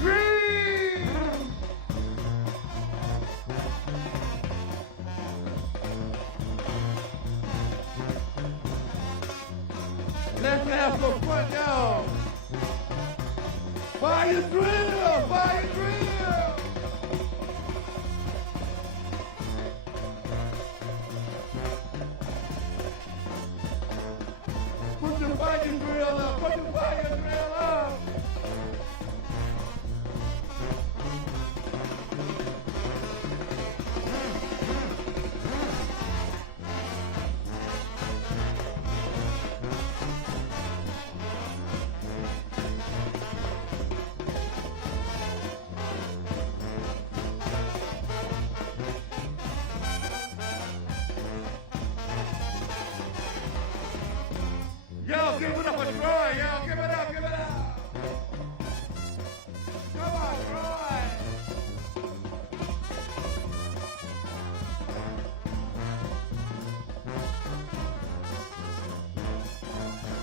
Green! Let's have some fun, y'all. Fire drill! Fire drill! Put your fire drill up! Put your fire drill up! Yo, give it up for Troy, yo, give it up, give it up. Come on, Troy.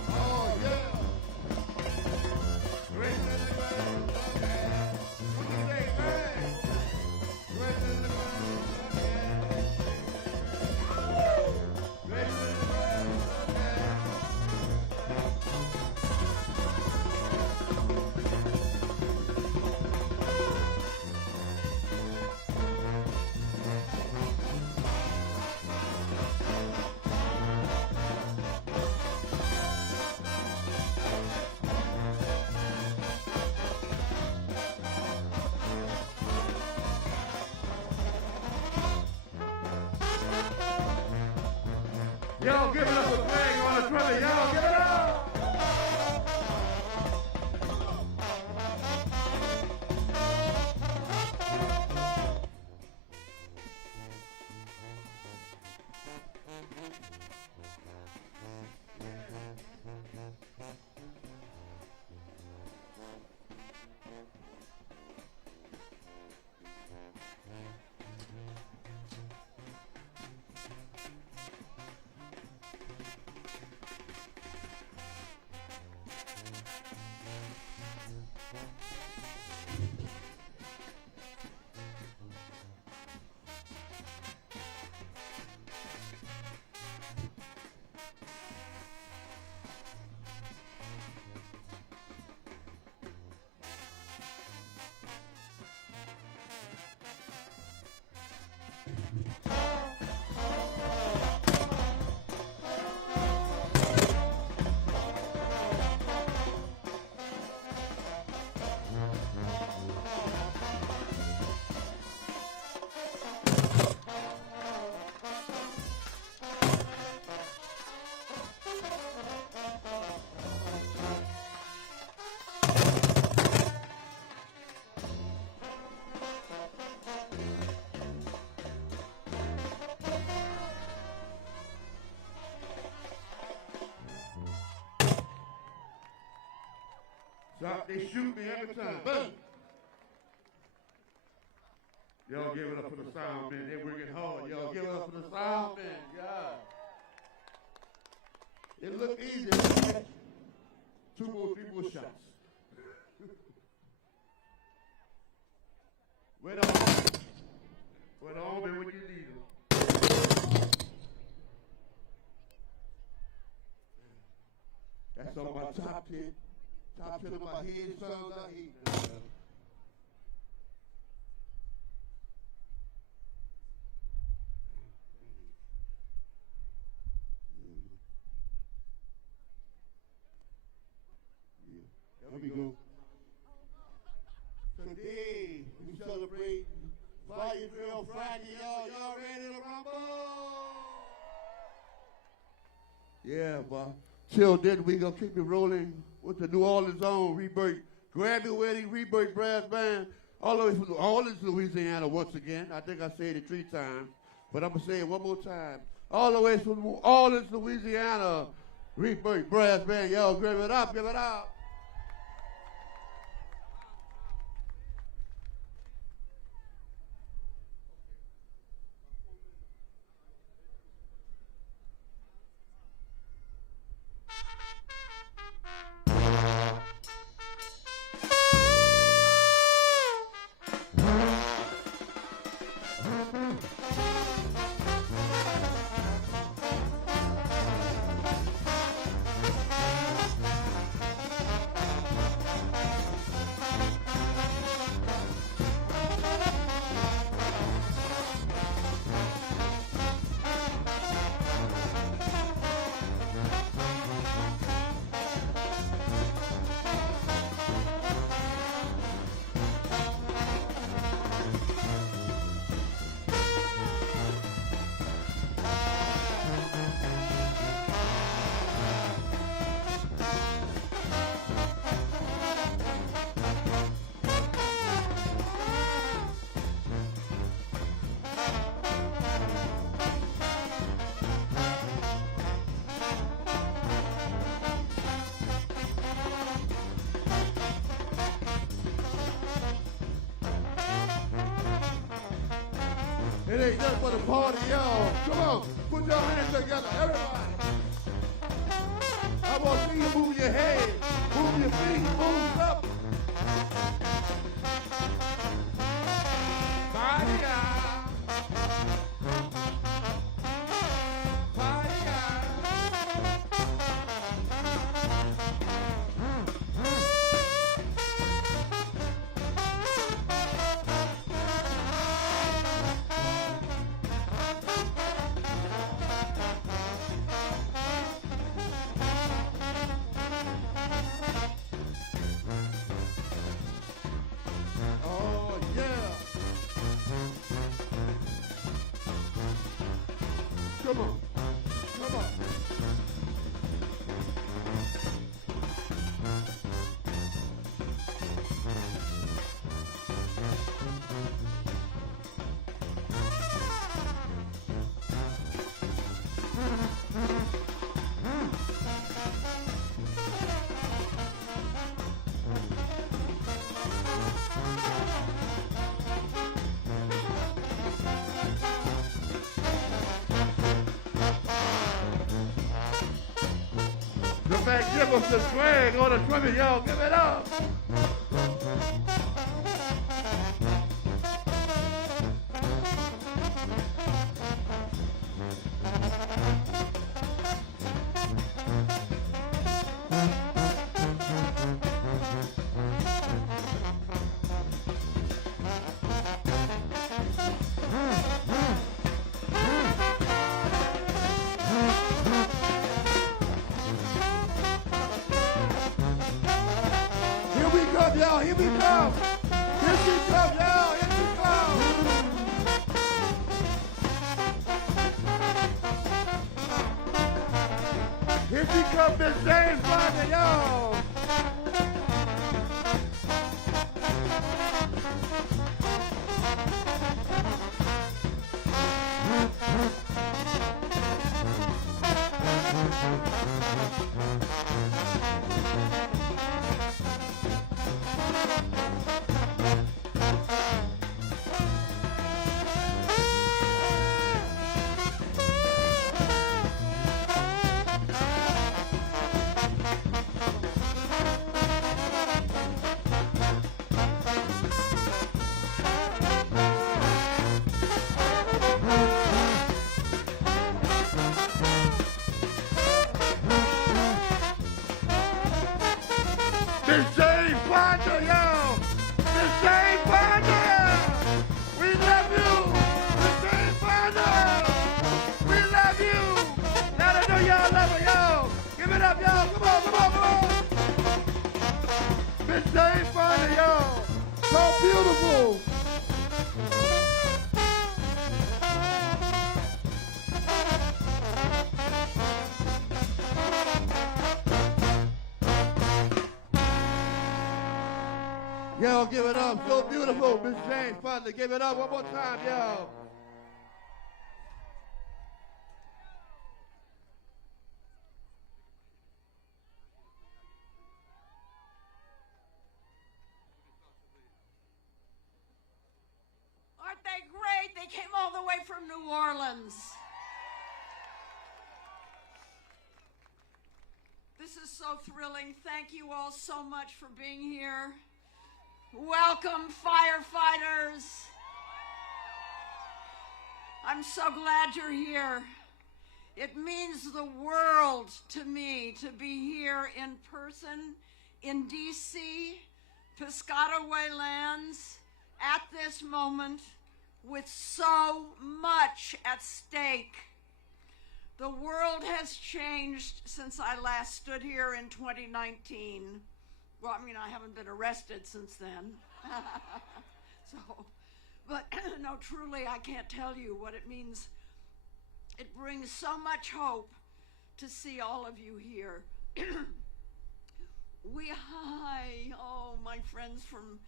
Oh, yeah. Great in the world, okay. What you say, man? Great in the world, okay. Great in the world, okay. Yo, give it up for Greg on the drummer, yo, give it up! Stop, they shoot me every time. Boom! Y'all give it up for the sound man. They're working hard. Y'all give it up for the sound man. Yeah. It look easy. 2 more, 3 more shots. Where the army when you need them. That's on my top tip. Top tip of my head, sounds I hate. There we go. Today we celebrate Fire Drill Friday, y'all. Y'all ready to rumble? Yeah, but till then we gonna keep it rolling with the New Orleans own Rebirth Grammy winning Rebirth Brass Band, all the way from New Orleans, Louisiana. Once again, I think I said it 3 times, but I'm gonna say it one more time. All the way from New Orleans, Louisiana, Rebirth Brass Band. Y'all give it up, give it up. It ain't nothing but a party, y'all. Come on, put your hands together, everybody. I want to see you move your head, move your feet, move up. Party on. Party on. Oh, yeah. Come on. Come on. The magnificent swag on the trumpet, y'all, give it up. Here we come, y'all. Here we come. Here she come, y'all. Here she come. Here she come, Miss Jane Fonda, y'all. Miss Jane Fonda, y'all! Miss Jane Fonda! We love you! Miss Jane Fonda! We love you! Let her know y'all love her, y'all! Give it up, y'all! Come on, come on, come on! Miss Jane Fonda, y'all! So beautiful! Y'all give it up. So beautiful, Miss Jane Fonda. Give it up one more time, y'all. Aren't they great? They came all the way from New Orleans. This is so thrilling. Thank you all so much for being here. Welcome, firefighters. I'm so glad you're here. It means the world to me to be here in person in D.C., Piscataway lands, at this moment with so much at stake. The world has changed since I last stood here in 2019. Well, I mean, I haven't been arrested since then. But no, truly, I can't tell you what it means. It brings so much hope to see all of you here. Oh, my friends from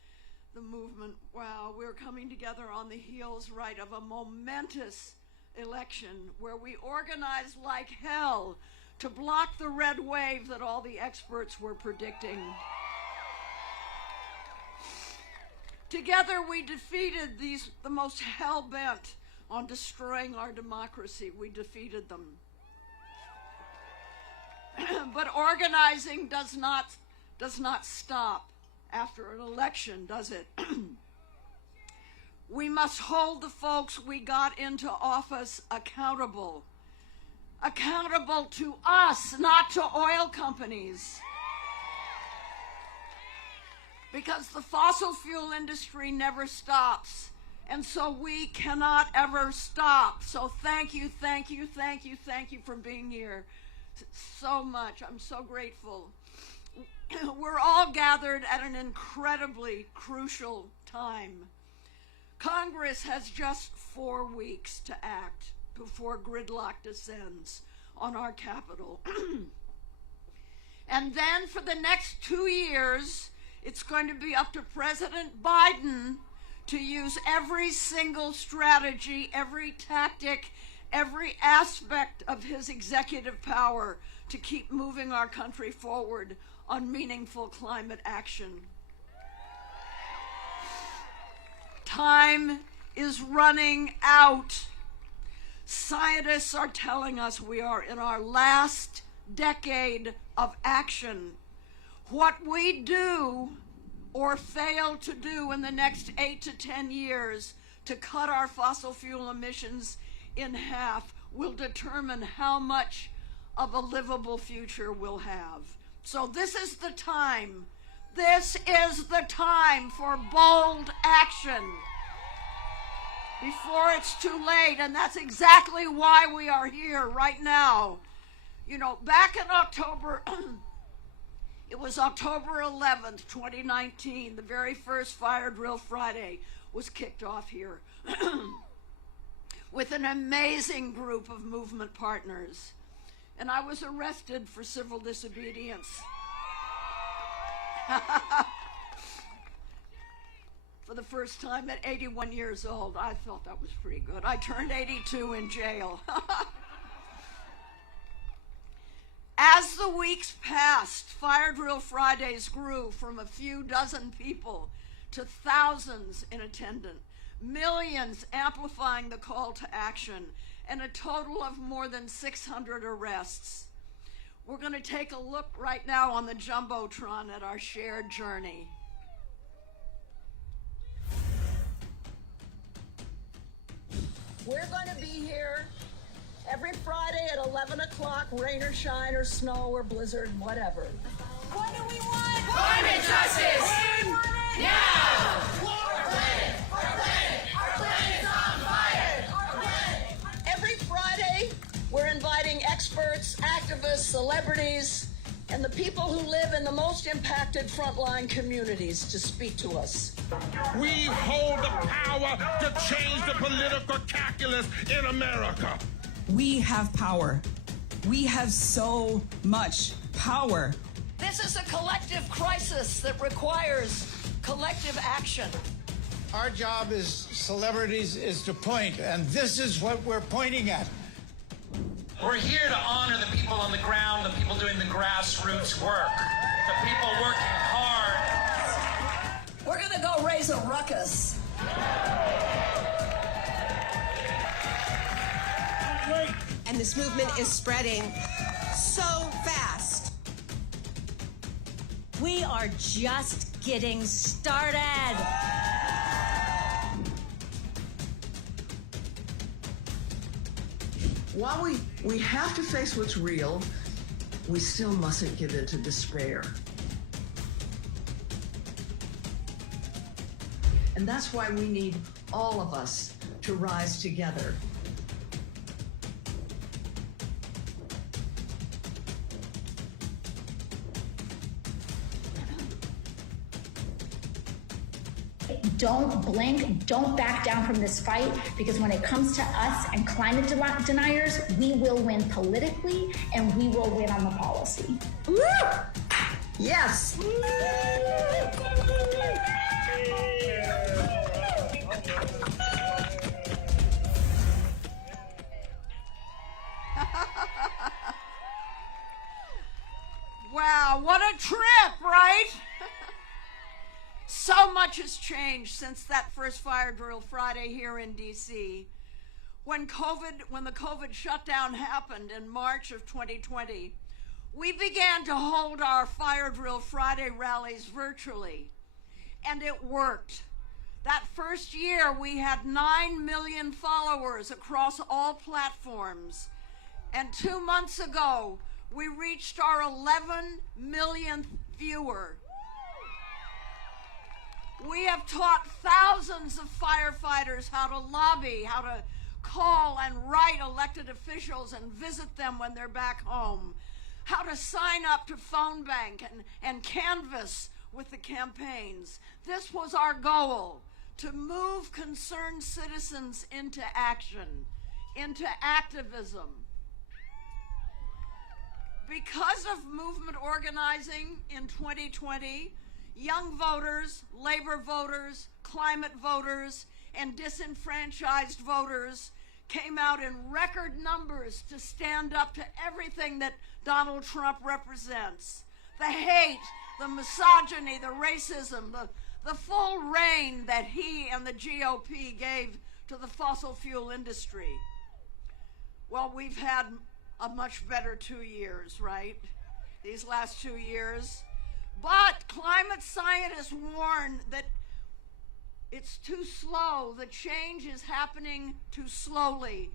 the movement, wow, we're coming together on the heels, right, of a momentous election where we organized like hell to block the red wave that all the experts were predicting. Together we defeated the most hell-bent on destroying our democracy. We defeated them. But organizing does not stop after an election, does it? We must hold the folks we got into office accountable. Accountable to us, not to oil companies. Because the fossil fuel industry never stops. And so we cannot ever stop. So thank you, thank you, thank you, thank you for being here so much. I'm so grateful. We're all gathered at an incredibly crucial time. Congress has just 4 weeks to act before gridlock descends on our Capitol. And then for the next 2 years, it's going to be up to President Biden to use every single strategy, every tactic, every aspect of his executive power to keep moving our country forward on meaningful climate action. Time is running out. Scientists are telling us we are in our last decade of action. What we do or fail to do in the next 8 to 10 years to cut our fossil fuel emissions in half will determine how much of a livable future we'll have. So this is the time. This is the time for bold action before it's too late, and that's exactly why we are here right now. You know, back in October, it was October 11th, 2019, the very first Fire Drill Friday was kicked off here with an amazing group of movement partners. And I was arrested for civil disobedience. For the first time at 81 years old. I thought that was pretty good. I turned 82 in jail. As the weeks passed, Fire Drill Fridays grew from a few dozen people to thousands in attendance, millions amplifying the call to action, and a total of more than 600 arrests. We're going to take a look right now on the Jumbotron at our shared journey. We're going to be here every Friday at 11 o'clock, rain or shine or snow or blizzard, whatever. What do we want? Climate justice! When? Now! Our planet! Our planet! Our planet's on fire! Our planet! Every Friday, we're inviting experts, activists, celebrities, and the people who live in the most impacted frontline communities to speak to us. We hold the power to change the political calculus in America. We have power. We have so much power. This is a collective crisis that requires collective action. Our job as celebrities is to point, and this is what we're pointing at. We're here to honor the people on the ground, the people doing the grassroots work, the people working hard. We're gonna go raise a ruckus. And this movement is spreading so fast. We are just getting started. While we have to face what's real, we still mustn't give in to despair. And that's why we need all of us to rise together. Don't blink, don't back down from this fight, because when it comes to us and climate deniers, we will win politically and we will win on the policy. Woo! Yes! Wow, what a trip, right? So much has changed since that first Fire Drill Friday here in D.C. when the COVID shutdown happened in March of 2020, we began to hold our Fire Drill Friday rallies virtually, and it worked. That first year, we had 9 million followers across all platforms, and 2 months ago, we reached our 11 millionth viewer. We have taught thousands of firefighters how to lobby, how to call and write elected officials and visit them when they're back home, how to sign up to phone bank and canvass with the campaigns. This was our goal, to move concerned citizens into action, into activism. Because of movement organizing in 2020, young voters, labor voters, climate voters, and disenfranchised voters came out in record numbers to stand up to everything that Donald Trump represents. The hate, the misogyny, the racism, the full reign that he and the GOP gave to the fossil fuel industry. Well, we've had a much better 2 years, right? These last 2 years. But climate scientists warn that it's too slow. The change is happening too slowly.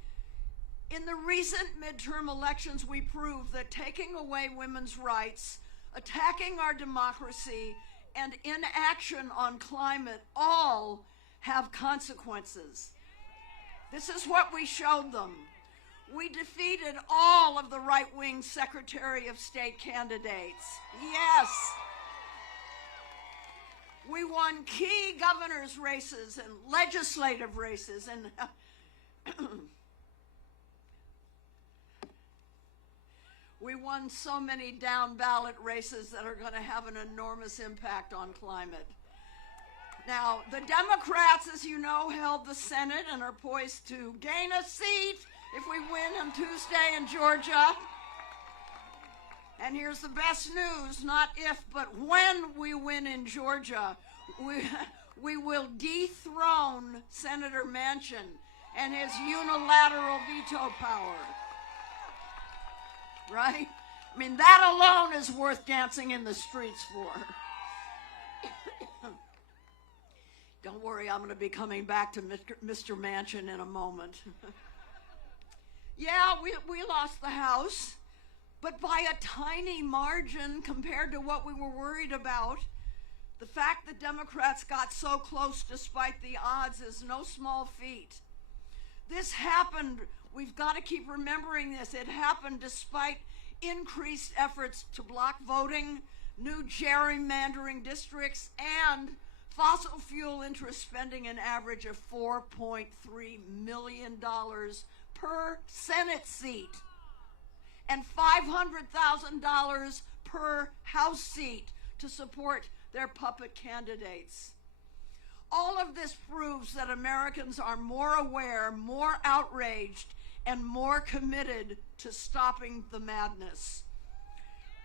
In the recent midterm elections, we proved that taking away women's rights, attacking our democracy, and inaction on climate all have consequences. This is what we showed them. We defeated all of the right-wing Secretary of State candidates. Yes. We won key governor's races and legislative races, and we won so many down-ballot races that are going to have an enormous impact on climate. Now, the Democrats, as you know, held the Senate and are poised to gain a seat if we win on Tuesday in Georgia. And here's the best news, not if, but when we win in Georgia, we will dethrone Senator Manchin and his unilateral veto power. Right? I mean, that alone is worth dancing in the streets for. Don't worry, I'm going to be coming back to Mr. Manchin in a moment. Yeah, we lost the House, but by a tiny margin compared to what we were worried about. The fact that Democrats got so close despite the odds is no small feat. This happened, we've got to keep remembering this, it happened despite increased efforts to block voting, new gerrymandering districts, and fossil fuel interest spending an average of $4.3 million per Senate seat and $500,000 per House seat to support their puppet candidates. All of this proves that Americans are more aware, more outraged, and more committed to stopping the madness.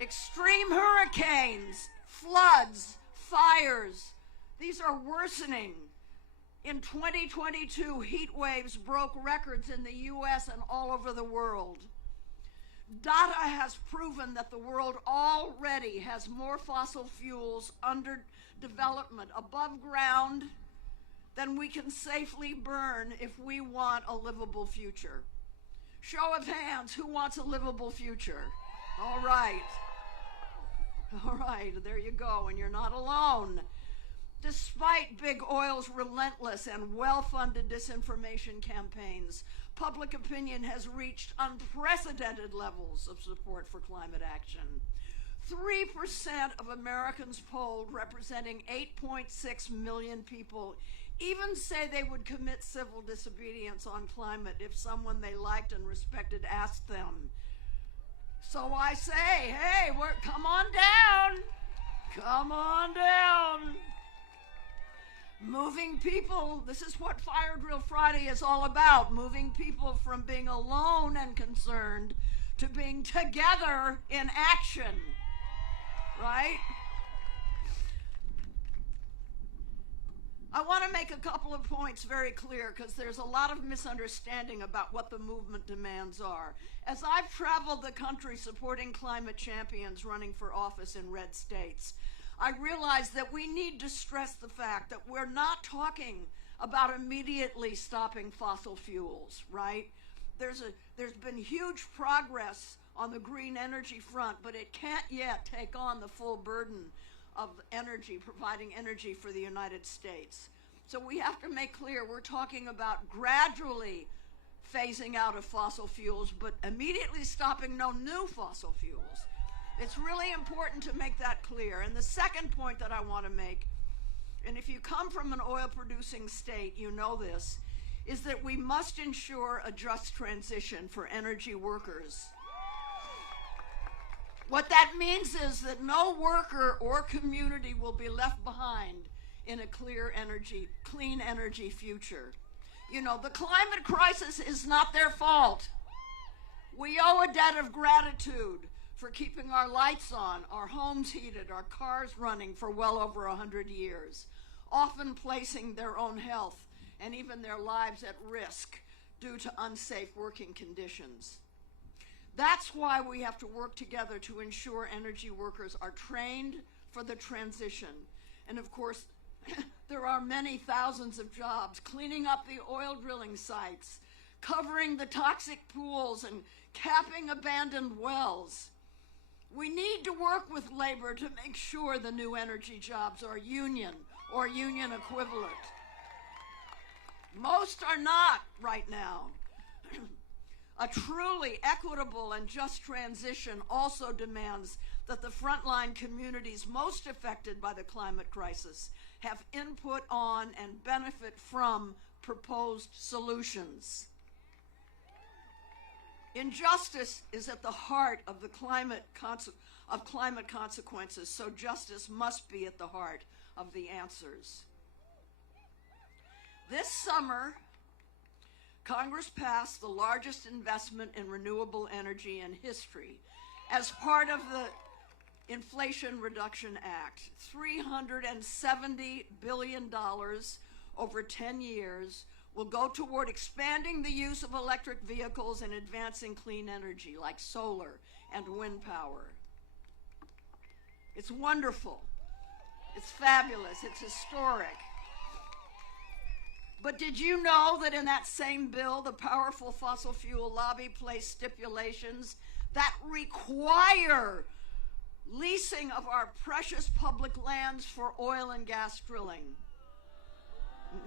Extreme hurricanes, floods, fires, these are worsening. In 2022, heat waves broke records in the US and all over the world. Data has proven that the world already has more fossil fuels under development above ground than we can safely burn if we want a livable future. Show of hands, who wants a livable future? All right. All right, there you go, and you're not alone. Despite big oil's relentless and well-funded disinformation campaigns, public opinion has reached unprecedented levels of support for climate action. 3% of Americans polled, representing 8.6 million people, even say they would commit civil disobedience on climate if someone they liked and respected asked them. So I say, hey, come on down. Come on down. Moving people, this is what Fire Drill Friday is all about, moving people from being alone and concerned to being together in action, right? I want to make a couple of points very clear because there's a lot of misunderstanding about what the movement demands are. As I've traveled the country supporting climate champions running for office in red states, I realize that we need to stress the fact that we're not talking about immediately stopping fossil fuels, right? There's been huge progress on the green energy front, but it can't yet take on the full burden of energy, providing energy for the United States. So we have to make clear we're talking about gradually phasing out of fossil fuels, but immediately stopping no new fossil fuels. It's really important to make that clear. And the second point that I want to make, and if you come from an oil-producing state, you know this, is that we must ensure a just transition for energy workers. What that means is that no worker or community will be left behind in a clean energy future. You know, the climate crisis is not their fault. We owe a debt of gratitude for keeping our lights on, our homes heated, our cars running for well over 100 years, often placing their own health and even their lives at risk due to unsafe working conditions. That's why we have to work together to ensure energy workers are trained for the transition. And of course, there are many thousands of jobs cleaning up the oil drilling sites, covering the toxic pools, and capping abandoned wells. We need to work with labor to make sure the new energy jobs are union or union equivalent. Most are not right now. A truly equitable and just transition also demands that the frontline communities most affected by the climate crisis have input on and benefit from proposed solutions. Injustice is at the heart of the climate consequences, so justice must be at the heart of the answers. This summer, Congress passed the largest investment in renewable energy in history as part of the Inflation Reduction Act. $370 billion over 10 years will go toward expanding the use of electric vehicles and advancing clean energy like solar and wind power. It's wonderful. It's fabulous. It's historic. But did you know that in that same bill, the powerful fossil fuel lobby placed stipulations that require leasing of our precious public lands for oil and gas drilling?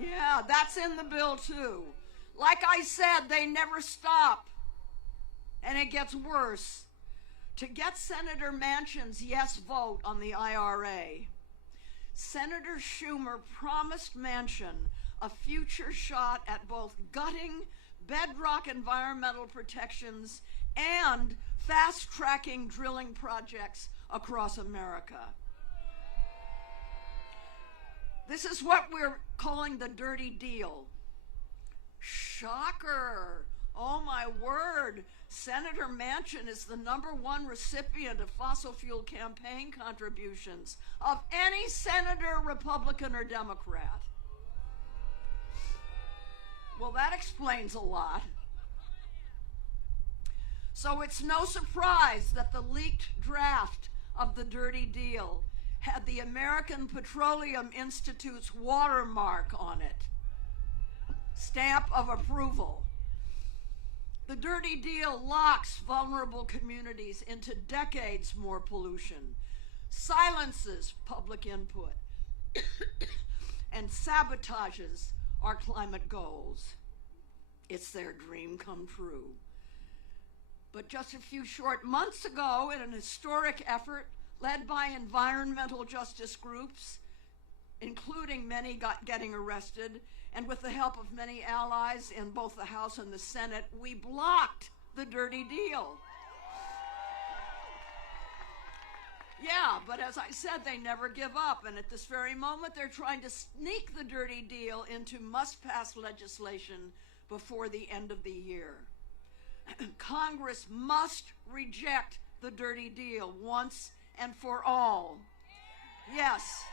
Yeah, that's in the bill too. Like I said, they never stop. And it gets worse. To get Senator Manchin's yes vote on the IRA, Senator Schumer promised Manchin a future shot at both gutting bedrock environmental protections and fast-tracking drilling projects across America. This is what we're calling the dirty deal. Shocker. Oh my word. Senator Manchin is the #1 recipient of fossil fuel campaign contributions of any senator, Republican or Democrat. Well, that explains a lot. So it's no surprise that the leaked draft of the dirty deal had the American Petroleum Institute's watermark on it. Stamp of approval. The dirty deal locks vulnerable communities into decades more pollution, silences public input, and sabotages our climate goals. It's their dream come true. But just a few short months ago, in an historic effort led by environmental justice groups, including many getting arrested, and with the help of many allies in both the House and the Senate, we blocked the dirty deal. Yeah, but as I said, they never give up, and at this very moment, they're trying to sneak the dirty deal into must-pass legislation before the end of the year. Congress must reject the dirty deal once and for all. Yes.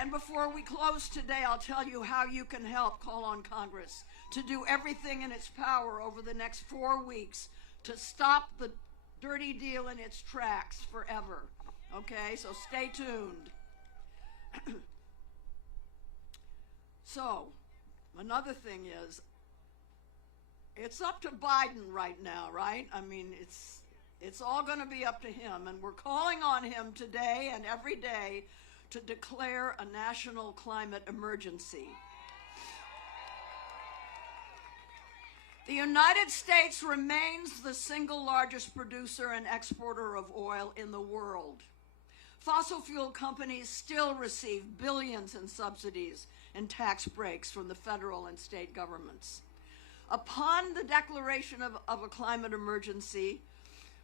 And before we close today, I'll tell you how you can help call on Congress to do everything in its power over the next 4 weeks to stop the dirty deal in its tracks forever. Okay, so stay tuned. So, another thing is, it's up to Biden right now, right? I mean, it's all going to be up to him, and we're calling on him today and every day to declare a national climate emergency. The United States remains the single largest producer and exporter of oil in the world. Fossil fuel companies still receive billions in subsidies and tax breaks from the federal and state governments. Upon the declaration of a climate emergency,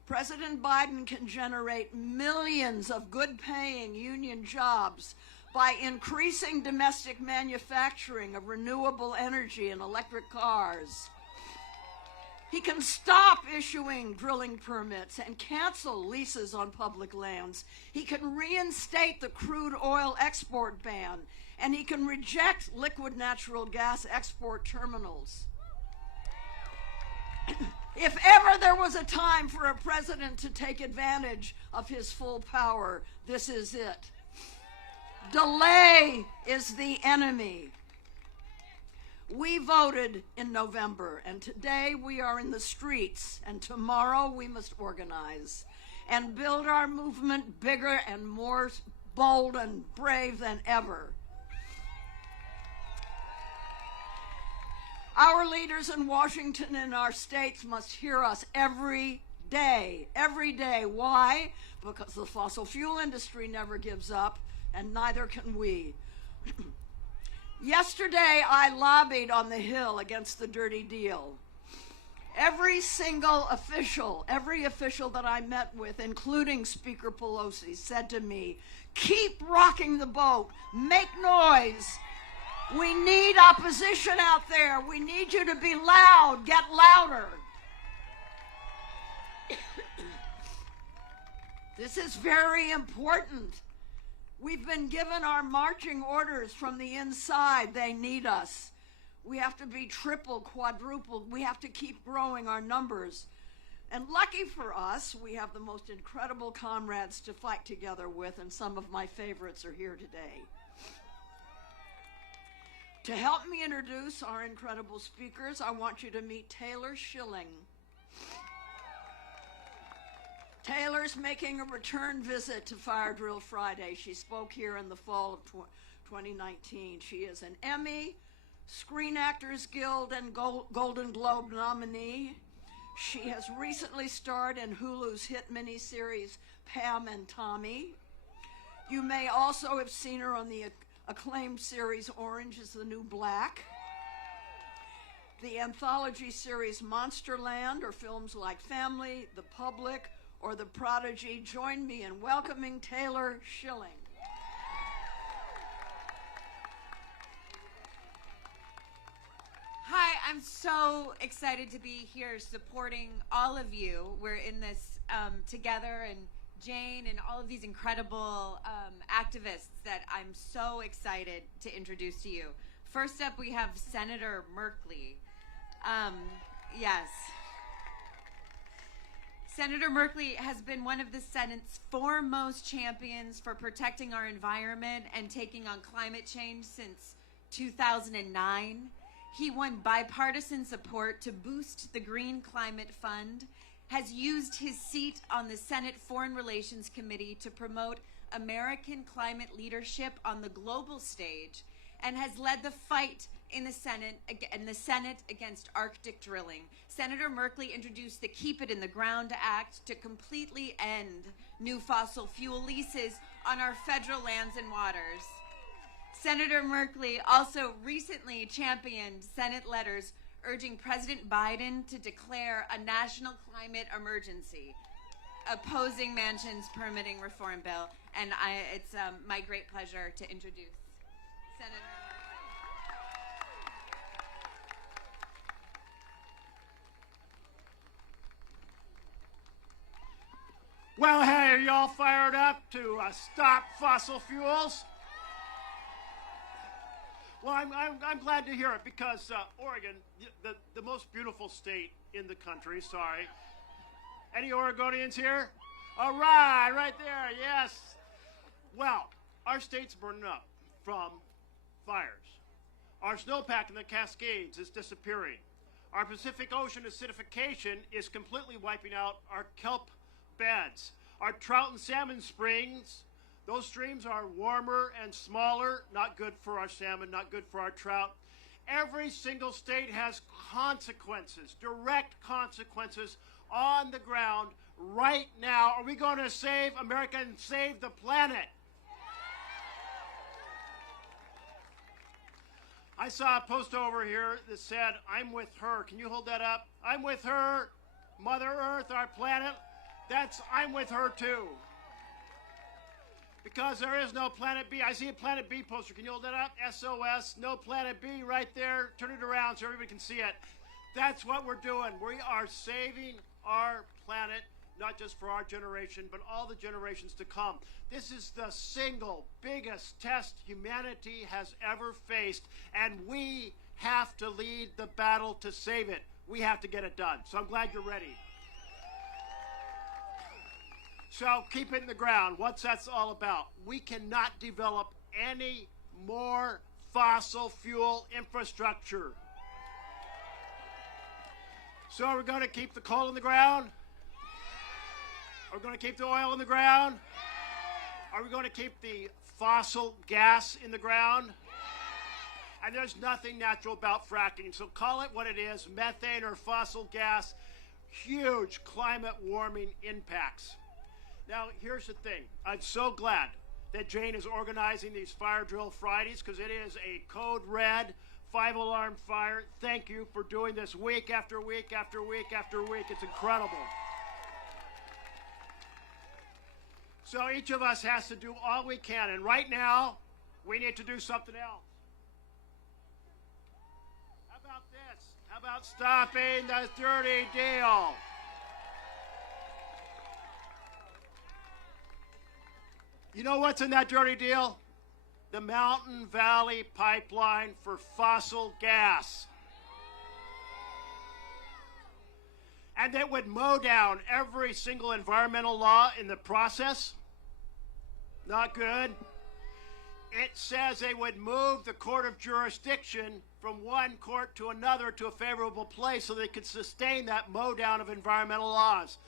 President Biden can generate millions of good-paying union jobs by increasing domestic manufacturing of renewable energy and electric cars. He can stop issuing drilling permits and cancel leases on public lands. He can reinstate the crude oil export ban, and he can reject liquid natural gas export terminals. If ever there was a time for a president to take advantage of his full power, this is it. Delay is the enemy. We voted in November, and today we are in the streets, and tomorrow we must organize and build our movement bigger and more bold and brave than ever. Our leaders in Washington and our states must hear us every day. Every day. Why? Because the fossil fuel industry never gives up, and neither can we. Yesterday, I lobbied on the Hill against the dirty deal. Every single official, every official that I met with, including Speaker Pelosi, said to me, "Keep rocking the boat, make noise. We need opposition out there. We need you to be loud. Get louder." This is very important. We've been given our marching orders from the inside. They need us. We have to be triple, quadruple. We have to keep growing our numbers. And lucky for us, we have the most incredible comrades to fight together with, and some of my favorites are here today. To help me introduce our incredible speakers, I want you to meet Taylor Schilling. Taylor's making a return visit to Fire Drill Friday. She spoke here in the fall of 2019. She is an Emmy, Screen Actors Guild, and Golden Globe nominee. She has recently starred in Hulu's hit miniseries Pam and Tommy. You may also have seen her on the acclaimed series Orange is the New Black, the anthology series Monsterland, or films like Family, The Public, or The Prodigy. Join me in welcoming Taylor Schilling. Hi, I'm so excited to be here supporting all of you. We're in this together, and Jane and all of these incredible activists that I'm so excited to introduce to you. First up, we have Senator Merkley. Yes. Senator Merkley has been one of the Senate's foremost champions for protecting our environment and taking on climate change since 2009. He won bipartisan support to boost the Green Climate Fund, has used his seat on the Senate Foreign Relations Committee to promote American climate leadership on the global stage, and has led the fight in the Senate against Arctic drilling. Senator Merkley introduced the Keep It in the Ground Act to completely end new fossil fuel leases on our federal lands and waters. Senator Merkley also recently championed Senate letters urging President Biden to declare a national climate emergency, opposing Manchin's permitting reform bill. And it's my great pleasure to introduce Senator Well, hey, are y'all fired up to stop fossil fuels? Well, I'm glad to hear it because Oregon, the most beautiful state in the country, sorry. Any Oregonians here? All right there, yes. Well, our state's burning up from fires. Our snowpack in the Cascades is disappearing. Our Pacific Ocean acidification is completely wiping out our kelp beds. Our trout and salmon springs, those streams are warmer and smaller, not good for our salmon, not good for our trout. Every single state has consequences, direct consequences on the ground right now. Are we going to save America and save the planet? I saw a post over here that said, I'm with her. Can you hold that up? I'm with her, Mother Earth, our planet. That's, I'm with her too. Because there is no Planet B. I see a Planet B poster. Can you hold that up? SOS, no Planet B right there. Turn it around so everybody can see it. That's what we're doing. We are saving our planet, not just for our generation, but all the generations to come. This is the single biggest test humanity has ever faced, and we have to lead the battle to save it. We have to get it done. So I'm glad you're ready. So keep it in the ground. What's that all about? We cannot develop any more fossil fuel infrastructure. So are we going to keep the coal in the ground? Are we going to keep the oil in the ground? Are we going to keep the fossil gas in the ground? And there's nothing natural about fracking, so call it what it is, methane or fossil gas, huge climate warming impacts. Now, here's the thing. I'm so glad that Jane is organizing these Fire Drill Fridays because it is a code red 5-alarm fire. Thank you for doing this week after week after week after week. It's incredible. So each of us has to do all we can, and right now, we need to do something else. How about this? How about stopping the dirty deal? You know what's in that dirty deal? The Mountain Valley Pipeline for fossil gas. And it would mow down every single environmental law in the process. Not good. It says they would move the court of jurisdiction from one court to another to a favorable place so they could sustain that mow down of environmental laws.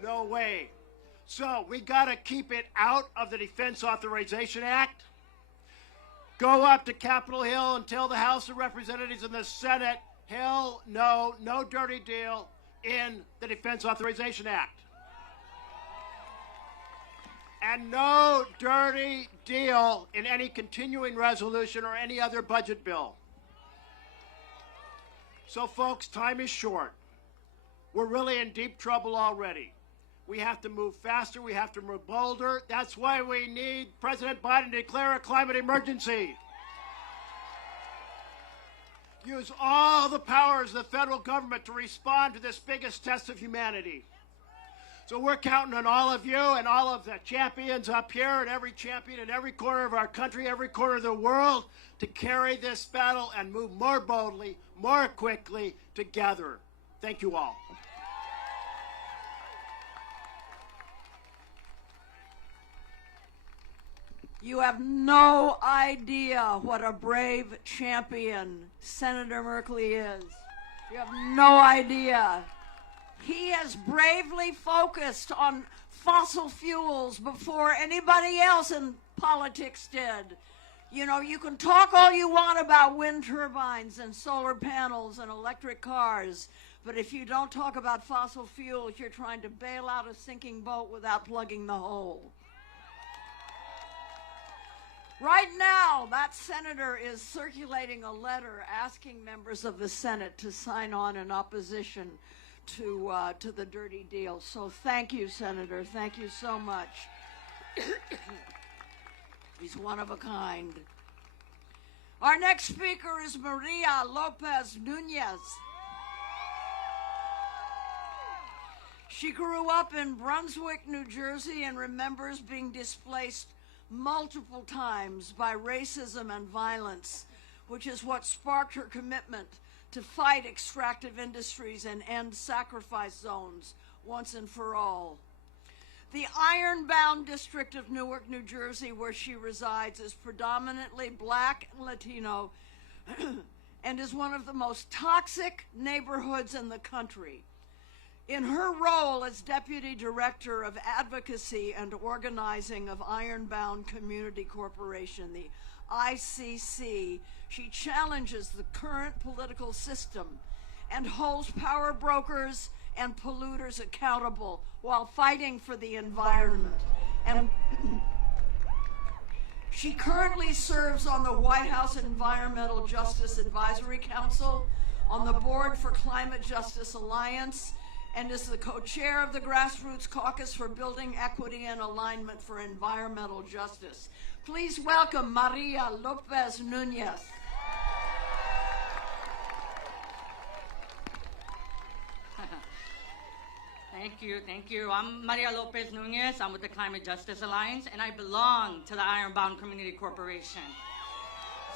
No way. So we got to keep it out of the Defense Authorization Act. Go up to Capitol Hill and tell the House of Representatives and the Senate, hell no, no dirty deal in the Defense Authorization Act. And no dirty deal in any continuing resolution or any other budget bill. So folks, time is short. We're really in deep trouble already. We have to move faster. We have to move bolder. That's why we need President Biden to declare a climate emergency. Use all the powers of the federal government to respond to this biggest test of humanity. So we're counting on all of you and all of the champions up here and every champion in every corner of our country, every corner of the world to carry this battle and move more boldly, more quickly together. Thank you all. You have no idea what a brave champion Senator Merkley is. You have no idea. He has bravely focused on fossil fuels before anybody else in politics did. You know, you can talk all you want about wind turbines and solar panels and electric cars, but if you don't talk about fossil fuels, you're trying to bail out a sinking boat without plugging the hole. Right now, that senator is circulating a letter asking members of the Senate to sign on in opposition to the dirty deal. So thank you, Senator. Thank you so much. He's one of a kind. Our next speaker is Maria Lopez Nunez. She grew up in Brunswick, New Jersey, and remembers being displaced multiple times by racism and violence which is what sparked her commitment to fight extractive industries and end sacrifice zones once and for all. The iron-bound district of Newark, New Jersey, where she resides, is predominantly Black and Latino and is one of the most toxic neighborhoods in the country. In her role as Deputy Director of Advocacy and Organizing of Ironbound Community Corporation, the ICC, she challenges the current political system and holds power brokers and polluters accountable while fighting for the environment. And she currently serves on the White House Environmental Justice Advisory Council, on the Board for Climate Justice Alliance, and is the co-chair of the Grassroots Caucus for Building Equity and Alignment for Environmental Justice. Please welcome Maria Lopez Nunez. Thank you. I'm Maria Lopez Nunez. I'm with the Climate Justice Alliance, and I belong to the Ironbound Community Corporation.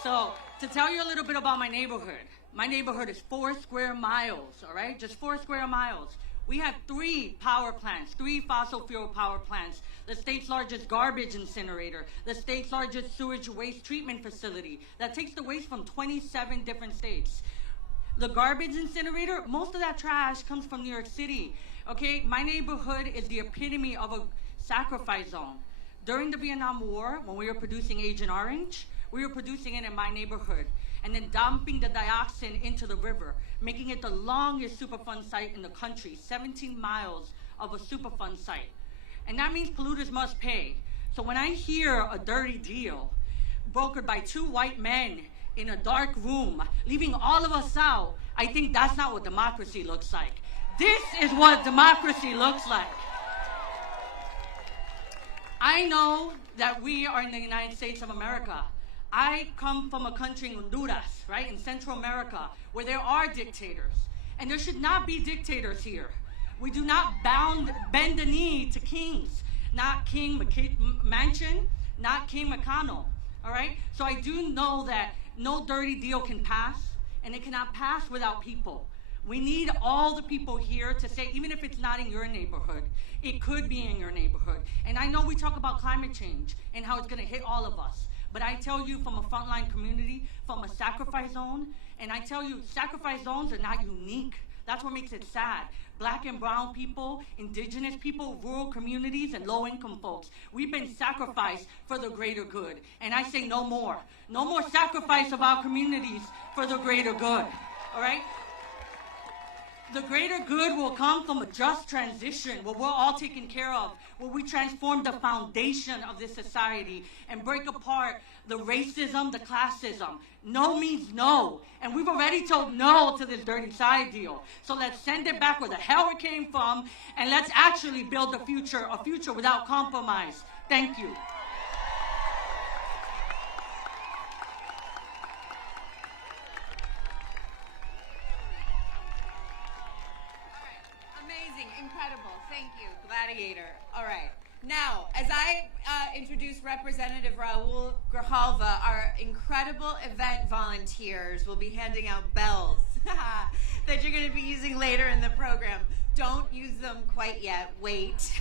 So, to tell you a little bit about my neighborhood is 4 square miles, all right? Just 4 square miles. We have 3 power plants, 3 fossil fuel power plants, the state's largest garbage incinerator, the state's largest sewage waste treatment facility that takes the waste from 27 different states. The garbage incinerator, most of that trash comes from New York City. Okay, my neighborhood is the epitome of a sacrifice zone. During the Vietnam War, when we were producing Agent Orange, we were producing it in my neighborhood and then dumping the dioxin into the river, making it the longest Superfund site in the country, 17 miles of a Superfund site. And that means polluters must pay. So when I hear a dirty deal brokered by 2 white men in a dark room, leaving all of us out, I think that's not what democracy looks like. This is what democracy looks like. I know that we are in the United States of America. I come from a country in Honduras, right, in Central America, where there are dictators. And there should not be dictators here. We do not bend the knee to kings, not King Manchin, not King McConnell, all right? So I do know that no dirty deal can pass, and it cannot pass without people. We need all the people here to say, even if it's not in your neighborhood, it could be in your neighborhood. And I know we talk about climate change and how it's gonna hit all of us. But I tell you from a frontline community, from a sacrifice zone, and I tell you sacrifice zones are not unique. That's what makes it sad. Black and brown people, indigenous people, rural communities, and low-income folks. We've been sacrificed for the greater good. And I say no more. No more sacrifice of our communities for the greater good, all right? The greater good will come from a just transition where we're all taken care of, where we transform the foundation of this society and break apart the racism, the classism. No means no. And we've already told no to this dirty side deal. So let's send it back where the hell it came from, and let's actually build a future without compromise. Thank you. Incredible. Thank you, Gladiator. All right. Now, as I introduce Representative Raul Grijalva, our incredible event volunteers will be handing out bells that you're going to be using later in the program. Don't use them quite yet. Wait.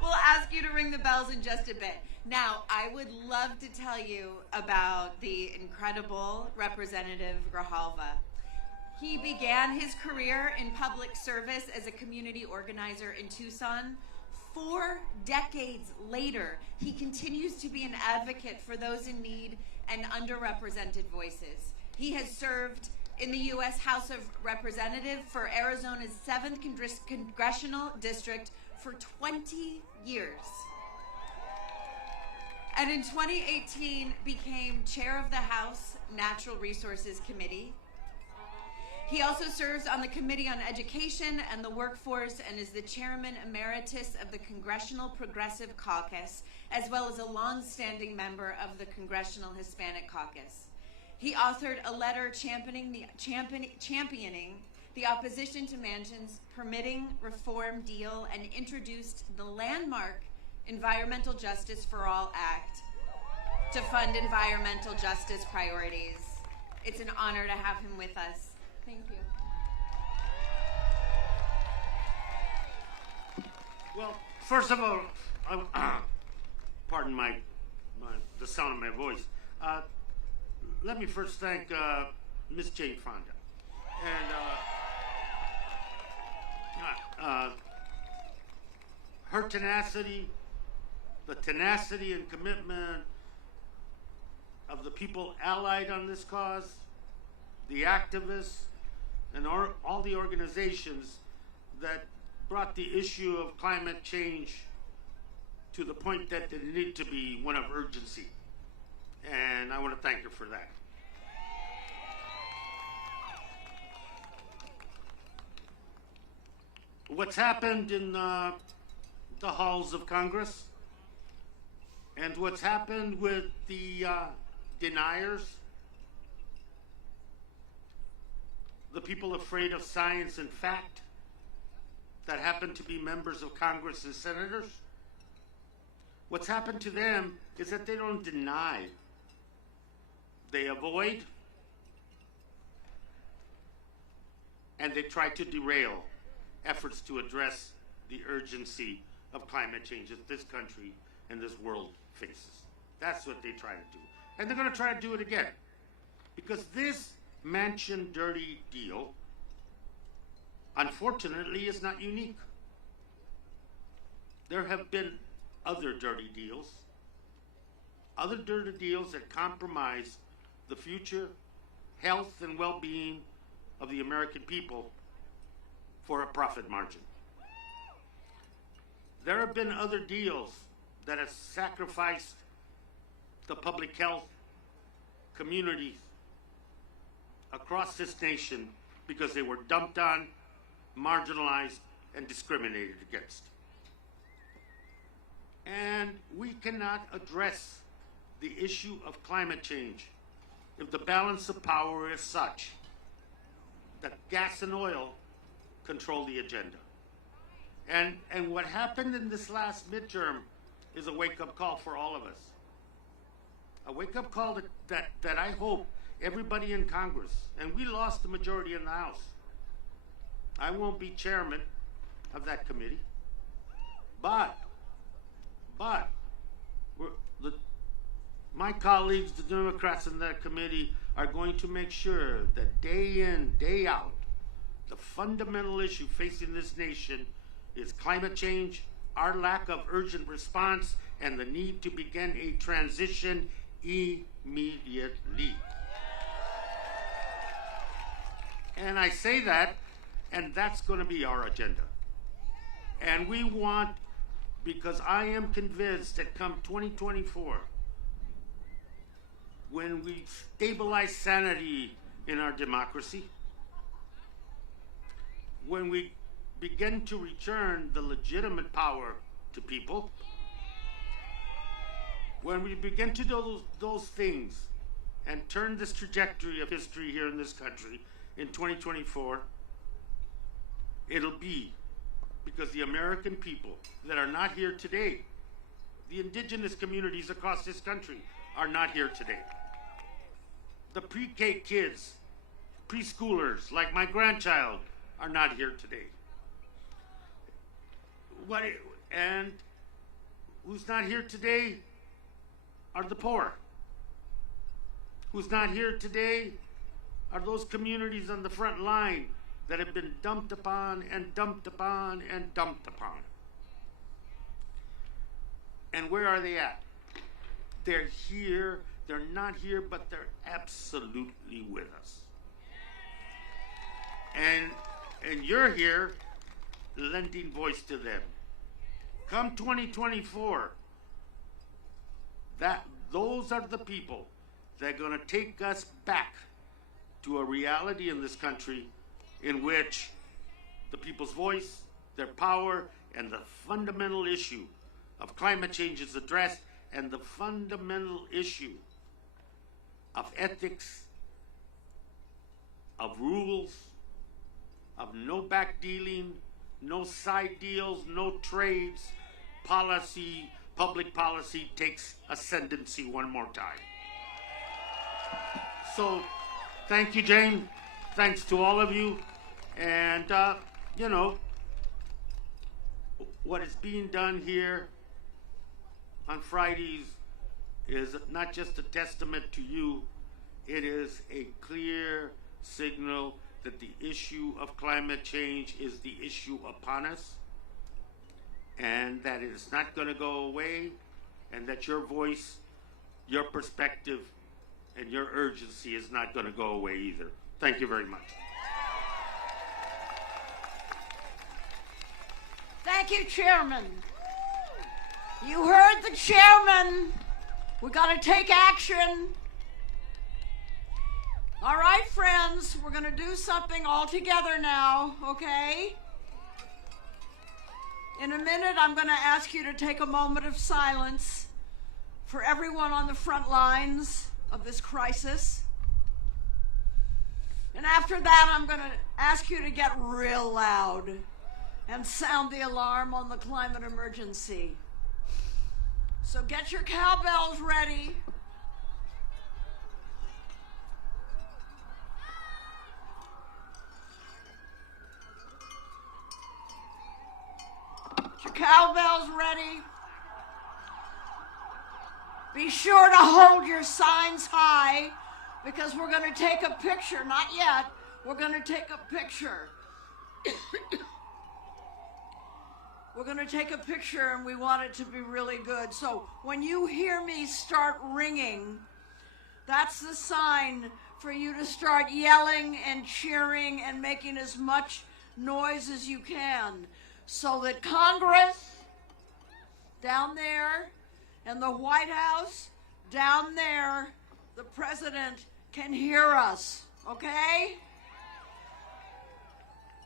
We'll ask you to ring the bells in just a bit. Now, I would love to tell you about the incredible Representative Grijalva. He began his career in public service as a community organizer in Tucson. 4 decades later, he continues to be an advocate for those in need and underrepresented voices. He has served in the U.S. House of Representatives for Arizona's 7th Congressional District for 20 years. And in 2018, became chair of the House Natural Resources Committee. He also serves on the Committee on Education and the Workforce and is the chairman emeritus of the Congressional Progressive Caucus, as well as a long-standing member of the Congressional Hispanic Caucus. He authored a letter championing the opposition to Manchin's permitting reform deal and introduced the landmark Environmental Justice for All Act. to fund environmental justice priorities. It's an honor to have him with us. Thank you. Well, first of all, pardon the sound of my voice. Let me first thank Miss Jane Fonda and her tenacity, the tenacity and commitment of the people allied on this cause, the activists, and all the organizations that brought the issue of climate change to the point that it needed to be one of urgency. And I want to thank her for that. What's happened in the halls of Congress and what's happened with the deniers, the people afraid of science and fact that happen to be members of Congress and senators, what's happened to them is that they don't deny. They avoid, and they try to derail efforts to address the urgency of climate change that this country and this world faces. That's what they try to do. And they're going to try to do it again. Because this Manchin dirty deal, unfortunately, is not unique. There have been other dirty deals that compromise the future health and well-being of the American people for a profit margin. There have been other deals that have sacrificed the public health communities across this nation because they were dumped on, marginalized, and discriminated against. And we cannot address the issue of climate change if the balance of power is such that gas and oil control the agenda. And what happened in this last midterm is a wake-up call for all of us. A wake-up call that I hope everybody in Congress, and we lost the majority in the House. I won't be chairman of that committee, but my colleagues, the Democrats in that committee, are going to make sure that day in, day out, the fundamental issue facing this nation is climate change, our lack of urgent response, and the need to begin a transition immediately. And I say that, and that's going to be our agenda. And we want, because I am convinced that come 2024, when we stabilize sanity in our democracy, when we begin to return the legitimate power to people, when we begin to do those things and turn this trajectory of history here in this country in 2024, it'll be because the American people that are not here today, the indigenous communities across this country are not here today. The pre-K kids, preschoolers like my grandchild are not here today. And who's not here today are the poor. Who's not here today are those communities on the front line that have been dumped upon and dumped upon and dumped upon. And where are they at? They're here, they're not here, but they're absolutely with us. And you're here lending voice to them. Come 2024, those are the people that are going to take us back to a reality in this country in which the people's voice, their power, and the fundamental issue of climate change is addressed, and the fundamental issue of ethics, of rules, of no back dealing, no side deals, no trades, policy public policy takes ascendancy one more time. So, thank you, Jane. Thanks to all of you. And, you know, what is being done here on Fridays is not just a testament to you, it is a clear signal that the issue of climate change is the issue upon us, and that it is not going to go away, and that your voice, your perspective, and your urgency is not going to go away either. Thank you very much. Thank you, Chairman. You heard the Chairman. We got to take action. All right, friends, we're going to do something all together now, okay? In a minute, I'm going to ask you to take a moment of silence for everyone on the front lines of this crisis. And after that, I'm going to ask you to get real loud and sound the alarm on the climate emergency. So get your cowbells ready. Get your cowbells ready. Be sure to hold your signs high because we're going to take a picture. Not yet. We're going to take a picture. We're going to take a picture and we want it to be really good. So when you hear me start ringing, that's the sign for you to start yelling and cheering and making as much noise as you can so that Congress down there and the White House down there, the President can hear us, okay?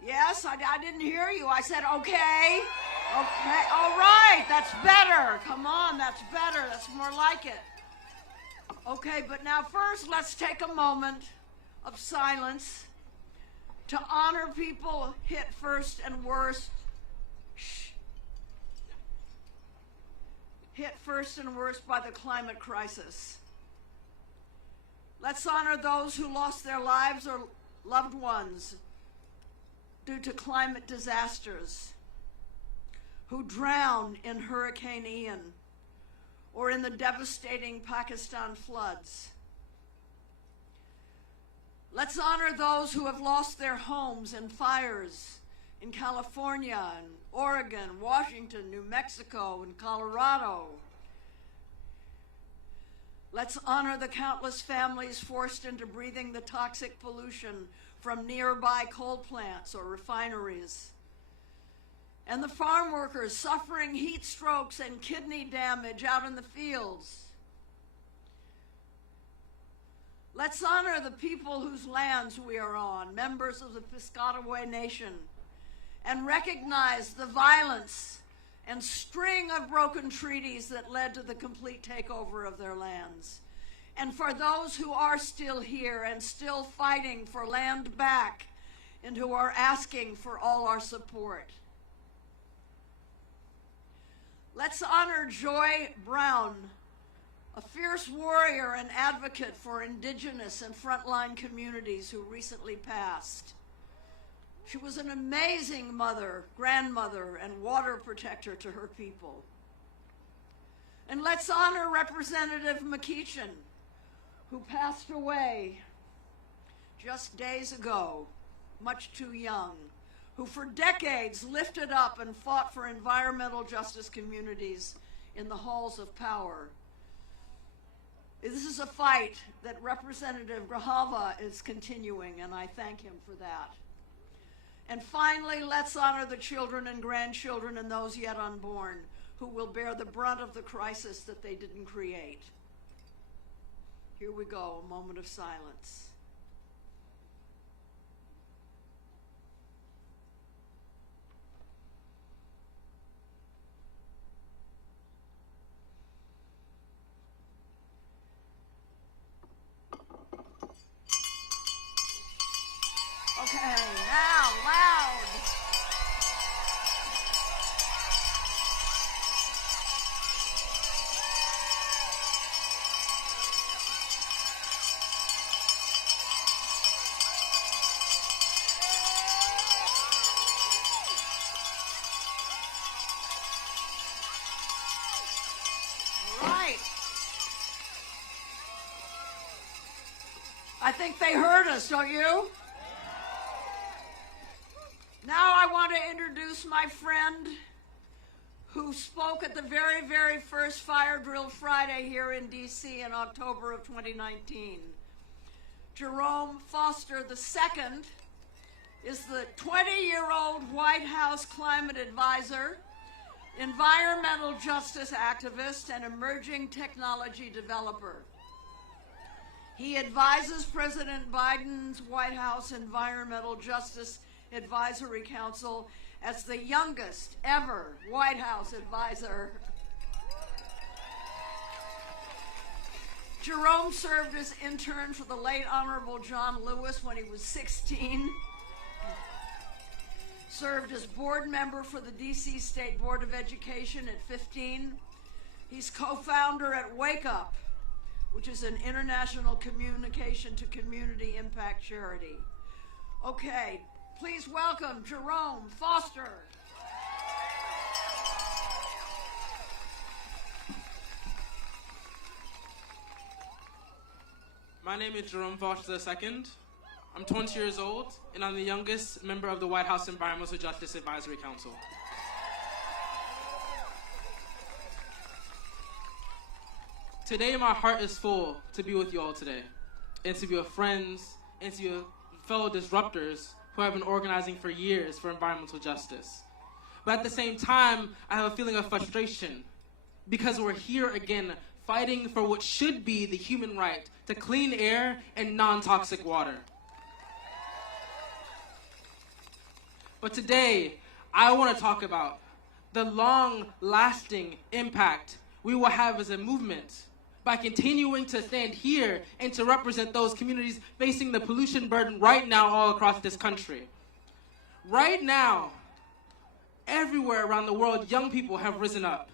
Yes, I didn't hear you. I said, okay. Okay, all right, that's better. Come on, that's better. That's more like it. Okay, but now first let's take a moment of silence to honor people hit first and worst. Hit first and worst by the climate crisis. Let's honor those who lost their lives or loved ones due to climate disasters, who drowned in Hurricane Ian or in the devastating Pakistan floods. Let's honor those who have lost their homes in fires in California and Oregon, Washington, New Mexico, and Colorado. Let's honor the countless families forced into breathing the toxic pollution from nearby coal plants or refineries, and the farm workers suffering heat strokes and kidney damage out in the fields. Let's honor the people whose lands we are on, members of the Piscataway Nation, and recognize the violence and string of broken treaties that led to the complete takeover of their lands. And for those who are still here and still fighting for land back and who are asking for all our support. Let's honor Joy Brown, a fierce warrior and advocate for indigenous and frontline communities who recently passed. She was an amazing mother, grandmother, and water protector to her people. And let's honor Representative McEachin, who passed away just days ago, much too young, who for decades lifted up and fought for environmental justice communities in the halls of power. This is a fight that Representative Grijalva is continuing, and I thank him for that. And finally, let's honor the children and grandchildren and those yet unborn who will bear the brunt of the crisis that they didn't create. Here we go, a moment of silence. Okay, now loud. think they heard us, don't you? Now I want to introduce my friend who spoke at the very, very first Fire Drill Friday here in D.C. in October of 2019. Jerome Foster II is the 20-year-old White House climate advisor, environmental justice activist, and emerging technology developer. He advises President Biden's White House Environmental Justice Advisory Council as the youngest ever White House advisor. Jerome served as intern for the late Honorable John Lewis when he was 16. Served as board member for the D.C. State Board of Education at 15. He's co-founder at Wake Up, which is an international communication to community impact charity. Okay, please welcome Jerome Foster. My name is Jerome Foster II. I'm 20 years old, and I'm the youngest member of the White House Environmental Justice Advisory Council. Today, my heart is full to be with you all today, and to be with friends, and to be with fellow disruptors who have been organizing for years for environmental justice. But at the same time, I have a feeling of frustration because we're here again fighting for what should be the human right to clean air and non-toxic water. But today, I want to talk about the long-lasting impact we will have as a movement by continuing to stand here and to represent those communities facing the pollution burden right now all across this country. Right now, everywhere around the world, young people have risen up.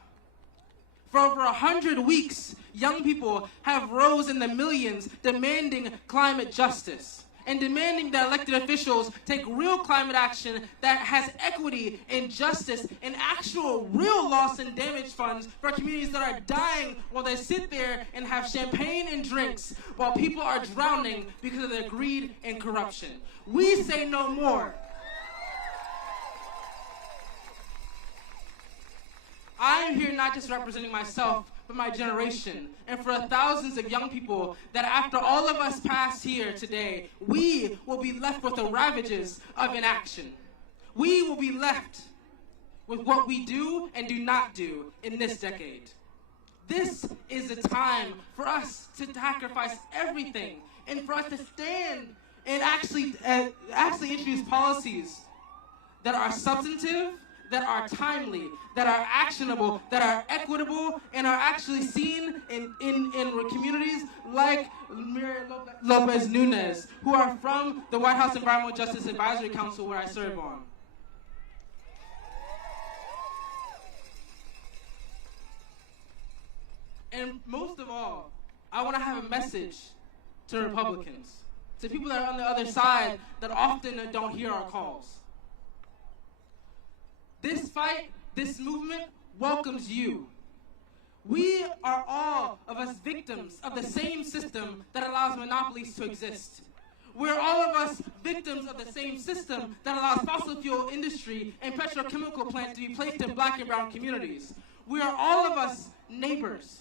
For over 100 weeks, young people have rose in the millions demanding climate justice and demanding that elected officials take real climate action that has equity and justice and actual real loss and damage funds for communities that are dying while they sit there and have champagne and drinks while people are drowning because of their greed and corruption. We say no more. I am here not just representing myself, but my generation, and for thousands of young people that after all of us pass here today, we will be left with the ravages of inaction. We will be left with what we do and do not do in this decade. This is a time for us to sacrifice everything and for us to stand and actually introduce policies that are substantive, that are timely, that are actionable, that are equitable, and are actually seen in communities like Miriam Lopez Nunez, who are from the White House Environmental Justice Advisory Council where I serve on. And most of all, I want to have a message to Republicans, to people that are on the other side that often don't hear our calls. This fight, this movement welcomes you. We are all of us victims of the same system that allows monopolies to exist. We're all of us victims of the same system that allows fossil fuel industry and petrochemical plants to be placed in black and brown communities. We are all of us neighbors.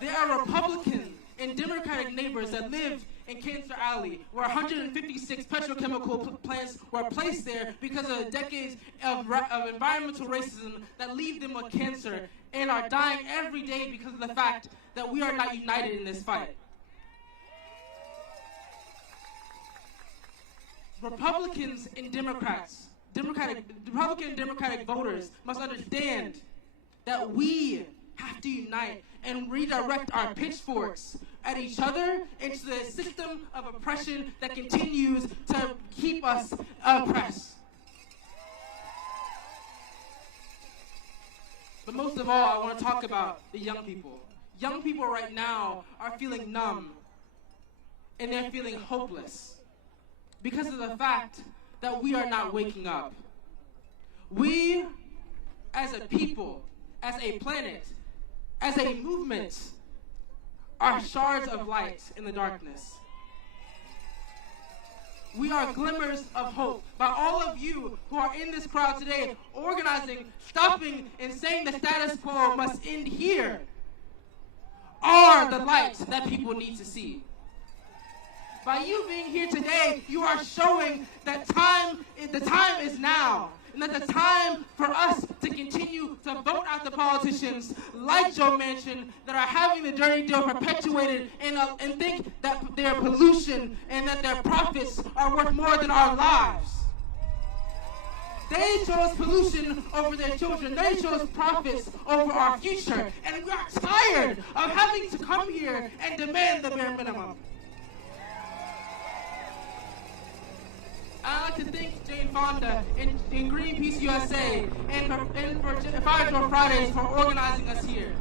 There are Republican and Democratic neighbors that live in Cancer Alley, where 156 petrochemical plants were placed there because of decades of environmental racism that leave them with cancer and are dying every day because of the fact that we are not united in this fight. Republicans and Democrats, Republican and Democratic voters must understand that we have to unite and redirect our pitchforks at each other into the system of oppression that continues to keep us oppressed. But most of all, I want to talk about the young people. Young people right now are feeling numb, and they're feeling hopeless because of the fact that we are not waking up. We, as a people, as a planet, as a movement, are shards of light in the darkness. We are glimmers of hope. By all of you who are in this crowd today, organizing, stopping, and saying the status quo must end here, are the lights that people need to see. By you being here today, you are showing that the time is now, and that the time for us to continue to vote out the politicians like Joe Manchin that are having the dirty deal perpetuated and think that their pollution and that their profits are worth more than our lives. They chose pollution over their children. They chose profits over our future. And we are tired of having to come here and demand the bare minimum. I'd like to thank Jane Fonda and Greenpeace USA and for Fire Drill Fridays for organizing us here.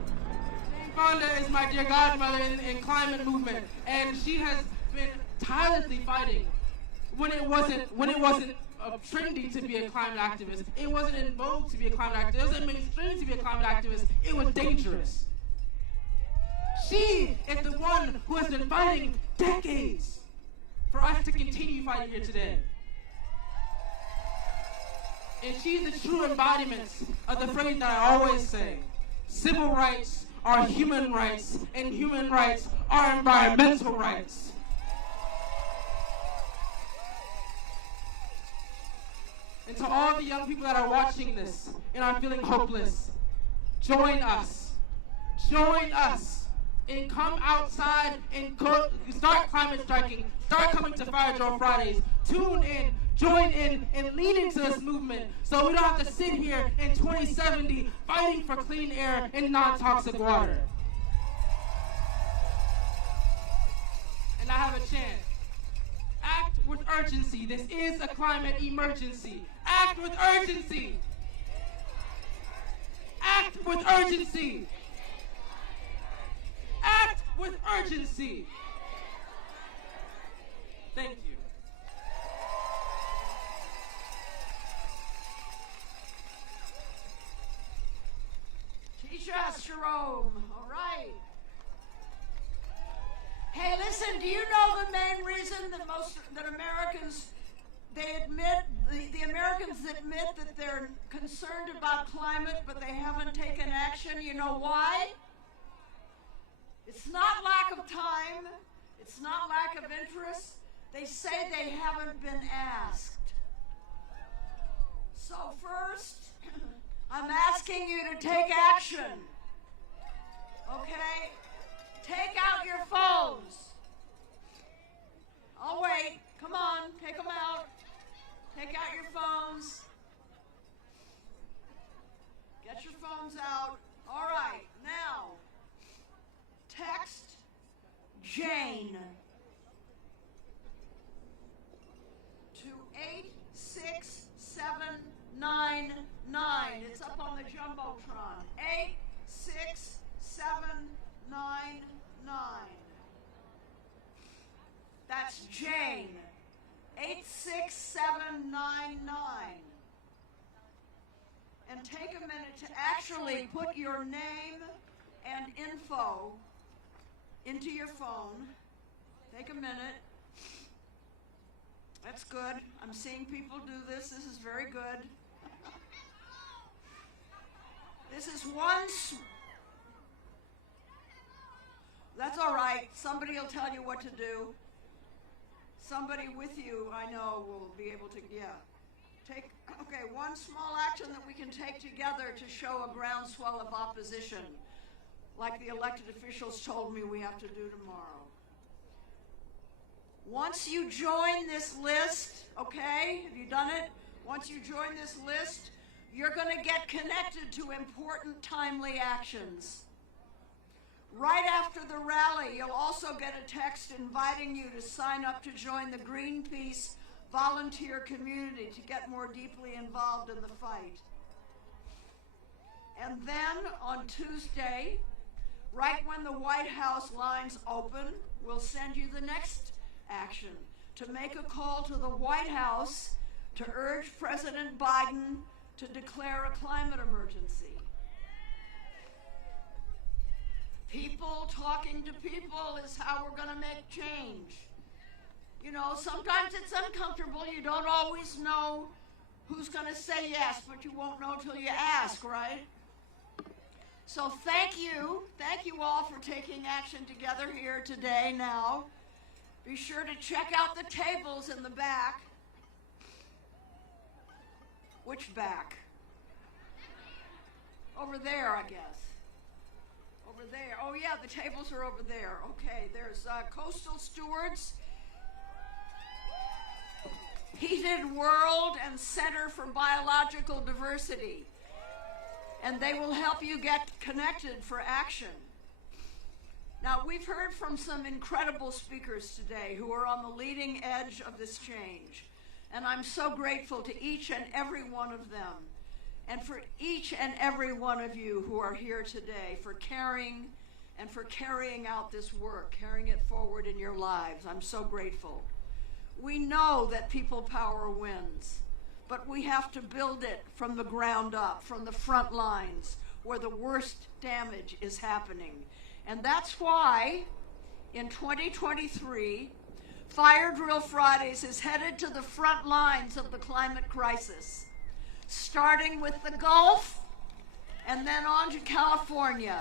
Jane Fonda is my dear godmother in climate movement, and she has been tirelessly fighting when it wasn't trendy to be a climate activist. It wasn't in vogue to be a climate activist. It wasn't mainstream to be a climate activist. It was dangerous. She is the one who has been fighting decades for us to continue fighting here today. And she's the true embodiment of the phrase that I always say. Civil rights are human rights, and human rights are environmental rights. And to all the young people that are watching this and are feeling hopeless, join us. Join us. And come outside and start climate striking. Start coming to Fire Drill Fridays. Tune in, join in, and lead into this movement so we don't have to sit here in 2070 fighting for clean air and non-toxic water. And I have a chant. Act with urgency. This is a climate emergency. Act with urgency. Act with urgency. Act with urgency. Thank you. Teach us, Jerome. All right. Hey, listen, do you know the main reason that Americans, the Americans admit that they're concerned about climate, but they haven't taken action? You know why? It's not lack of time. It's not lack of interest. They say they haven't been asked. So first, I'm asking you to take action. Okay? Take out your phones. I'll wait. Come on, take them out. Take out your phones. Get your phones out. All right, now, text Jane to 86799. It's up on the Jumbotron. 86799. That's Jane. 86799. And take a minute to actually put your name and info into your phone. Take a minute. That's good. I'm seeing people do this. This is very good. This is that's all right. Somebody will tell you what to do. Somebody with you, I know, will be able to, okay, one small action that we can take together to show a groundswell of opposition, like the elected officials told me we have to do tomorrow. Once you join this list, okay, have you done it? Once you join this list, you're going to get connected to important, timely actions. Right after the rally, you'll also get a text inviting you to sign up to join the Greenpeace volunteer community to get more deeply involved in the fight. And then on Tuesday, right when the White House lines open, we'll send you the next action to make a call to the White House to urge President Biden to declare a climate emergency. People talking to people is how we're going to make change. You know, sometimes it's uncomfortable. You don't always know who's going to say yes, but you won't know till you ask, right? So thank you all for taking action together here today now. Be sure to check out the tables in the back. Which back? Over there, I guess. Over there. Oh yeah, the tables are over there. Okay, there's Coastal Stewards, Heated World, and Center for Biological Diversity. And they will help you get connected for action. Now, we've heard from some incredible speakers today who are on the leading edge of this change. And I'm so grateful to each and every one of them, and for each and every one of you who are here today for caring and for carrying out this work, carrying it forward in your lives. I'm so grateful. We know that people power wins, but we have to build it from the ground up, from the front lines, where the worst damage is happening. And that's why, in 2023, Fire Drill Fridays is headed to the front lines of the climate crisis, starting with the Gulf and then on to California.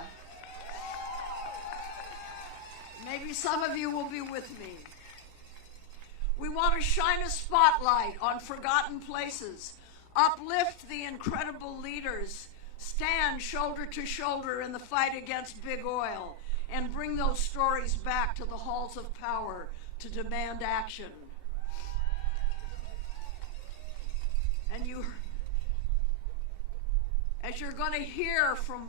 Maybe some of you will be with me. We want to shine a spotlight on forgotten places, uplift the incredible leaders, stand shoulder to shoulder in the fight against big oil, and bring those stories back to the halls of power to demand action. And as you're going to hear from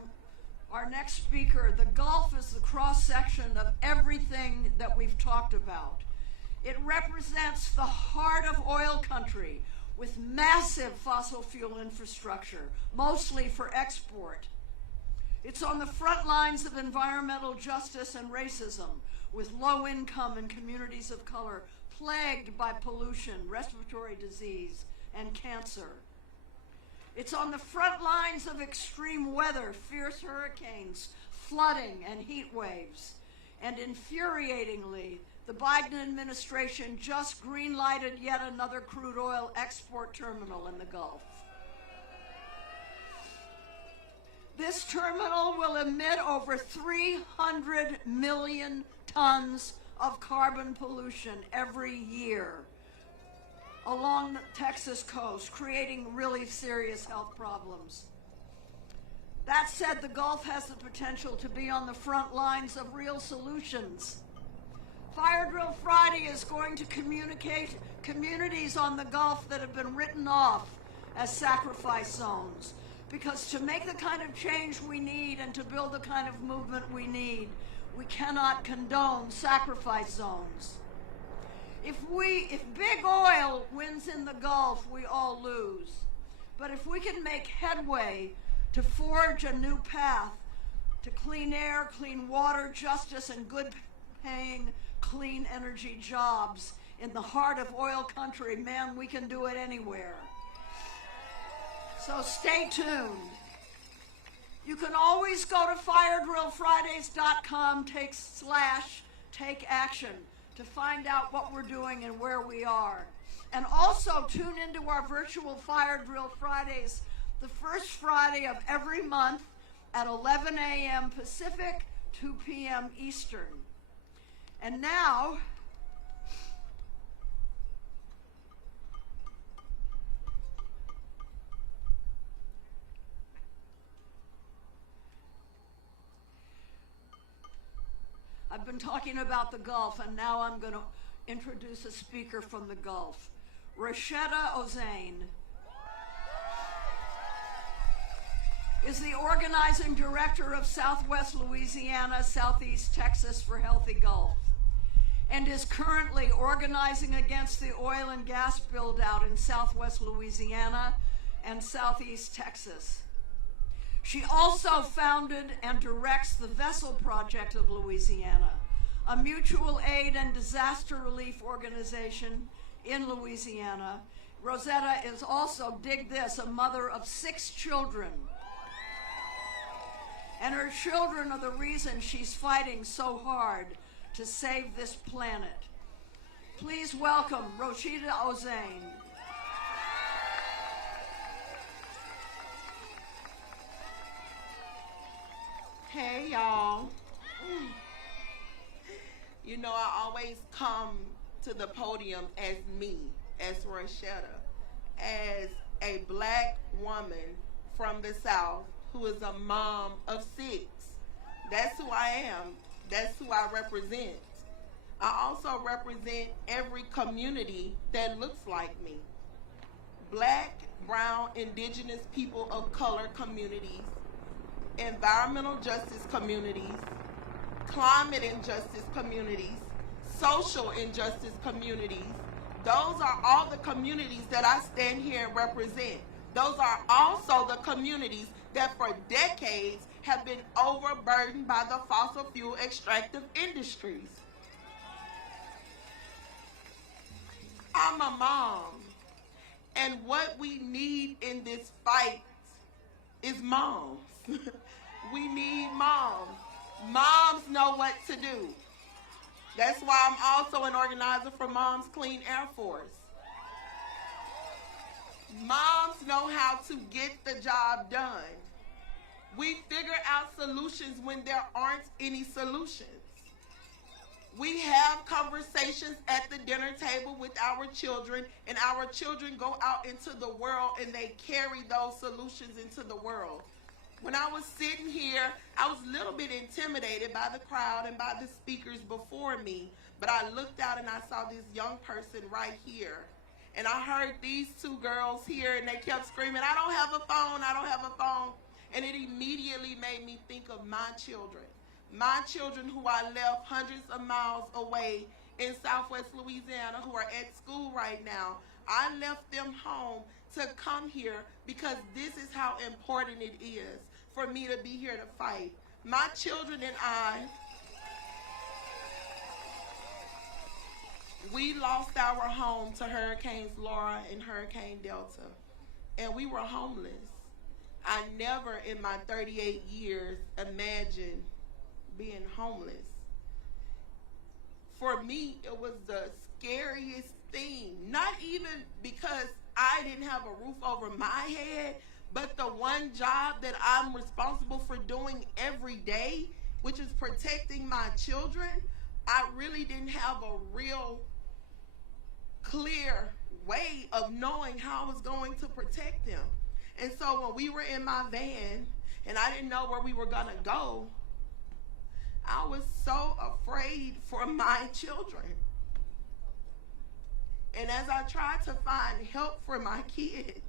our next speaker, the Gulf is the cross-section of everything that we've talked about. It represents the heart of oil country with massive fossil fuel infrastructure, mostly for export. It's on the front lines of environmental justice and racism, with low income and communities of color plagued by pollution, respiratory disease, and cancer. It's on the front lines of extreme weather, fierce hurricanes, flooding, and heat waves. And infuriatingly, the Biden administration just green-lighted yet another crude oil export terminal in the Gulf. This terminal will emit over 300 million tons of carbon pollution every year along the Texas coast, creating really serious health problems. That said, the Gulf has the potential to be on the front lines of real solutions. Fire Drill Friday is going to communicate communities on the Gulf that have been written off as sacrifice zones. Because to make the kind of change we need and to build the kind of movement we need, we cannot condone sacrifice zones. If big oil wins in the Gulf, we all lose. But if we can make headway to forge a new path to clean air, clean water, justice, and good-paying, clean energy jobs in the heart of oil country, man, we can do it anywhere. So stay tuned. You can always go to firedrillfridays.com/take action to find out what we're doing and where we are. And also tune into our virtual Fire Drill Fridays the first Friday of every month at 11 a.m. Pacific, 2 p.m. Eastern. And now, I've been talking about the Gulf, and now I'm going to introduce a speaker from the Gulf. Rasheda Ozain is the organizing director of Southwest Louisiana, Southeast Texas for Healthy Gulf, and is currently organizing against the oil and gas build-out in Southwest Louisiana and Southeast Texas. She also founded and directs the Vessel Project of Louisiana, a mutual aid and disaster relief organization in Louisiana. Rosetta is also, dig this, a mother of 6 children. and her children are the reason she's fighting so hard to save this planet. Please welcome Rashida Ozain. Hey, y'all. You know, I always come to the podium as me, as Rashida, as a black woman from the South who is a mom of 6. That's who I am. That's who I represent. I also represent every community that looks like me. Black, brown, indigenous, people of color communities, environmental justice communities, climate injustice communities, social injustice communities. Those are all the communities that I stand here and represent. Those are also the communities that for decades have been overburdened by the fossil fuel extractive industries. I'm a mom, and what we need in this fight is moms. We need moms. Moms know what to do. That's why I'm also an organizer for Moms Clean Air Force. Moms know how to get the job done. We figure out solutions when there aren't any solutions. We have conversations at the dinner table with our children, and our children go out into the world and they carry those solutions into the world. When I was sitting here, I was a little bit intimidated by the crowd and by the speakers before me, but I looked out and I saw this young person right here. And I heard these 2 girls here, and they kept screaming, "I don't have a phone, I don't have a phone." And it immediately made me think of my children who I left hundreds of miles away in Southwest Louisiana, who are at school right now. I left them home to come here because this is how important it is for me to be here to fight. My children and I, we lost our home to Hurricanes Laura and Hurricane Delta, and we were homeless. I never in my 38 years imagined being homeless. For me, it was the scariest thing, not even because I didn't have a roof over my head, but the one job that I'm responsible for doing every day, which is protecting my children, I really didn't have a real clear way of knowing how I was going to protect them. And so when we were in my van and I didn't know where we were gonna go, I was so afraid for my children. And as I tried to find help for my kids,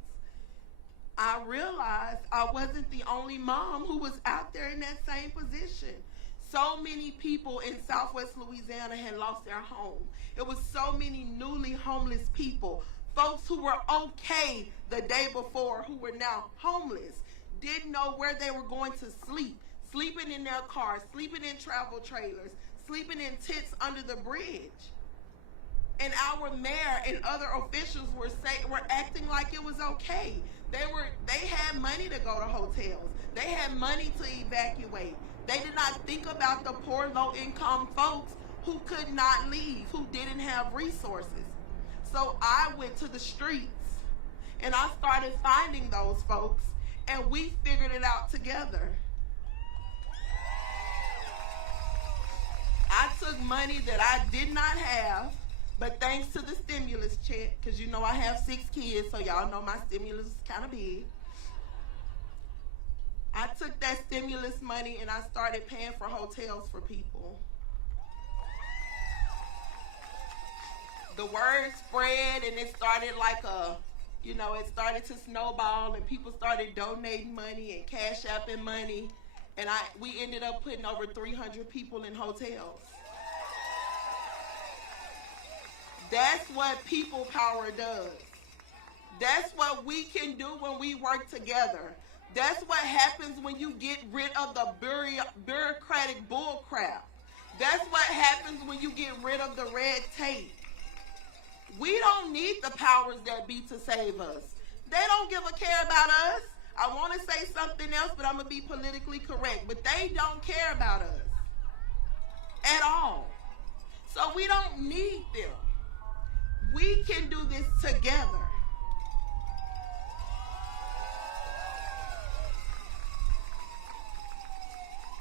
I realized I wasn't the only mom who was out there in that same position. So many people in Southwest Louisiana had lost their home. It was so many newly homeless people, folks who were okay the day before who were now homeless, didn't know where they were going to sleep, sleeping in their cars, sleeping in travel trailers, sleeping in tents under the bridge. And our mayor and other officials were acting like it was okay. They had money to go to hotels. They had money to evacuate. They did not think about the poor, low-income folks who could not leave, who didn't have resources. So I went to the streets and I started finding those folks, and we figured it out together. I took money that I did not have, but thanks to the stimulus check, because you know I have 6 kids, so y'all know my stimulus is kind of big. I took that stimulus money and I started paying for hotels for people. The word spread and it started like it started to snowball, and people started donating money and cash apping money, and we ended up putting over 300 people in hotels. That's what people power does. That's what we can do when we work together. That's what happens when you get rid of the bureaucratic bullcrap. That's what happens when you get rid of the red tape. We don't need the powers that be to save us. They don't give a care about us. I want to say something else, but I'm going to be politically correct. But they don't care about us at all. So we don't need them. We can do this together.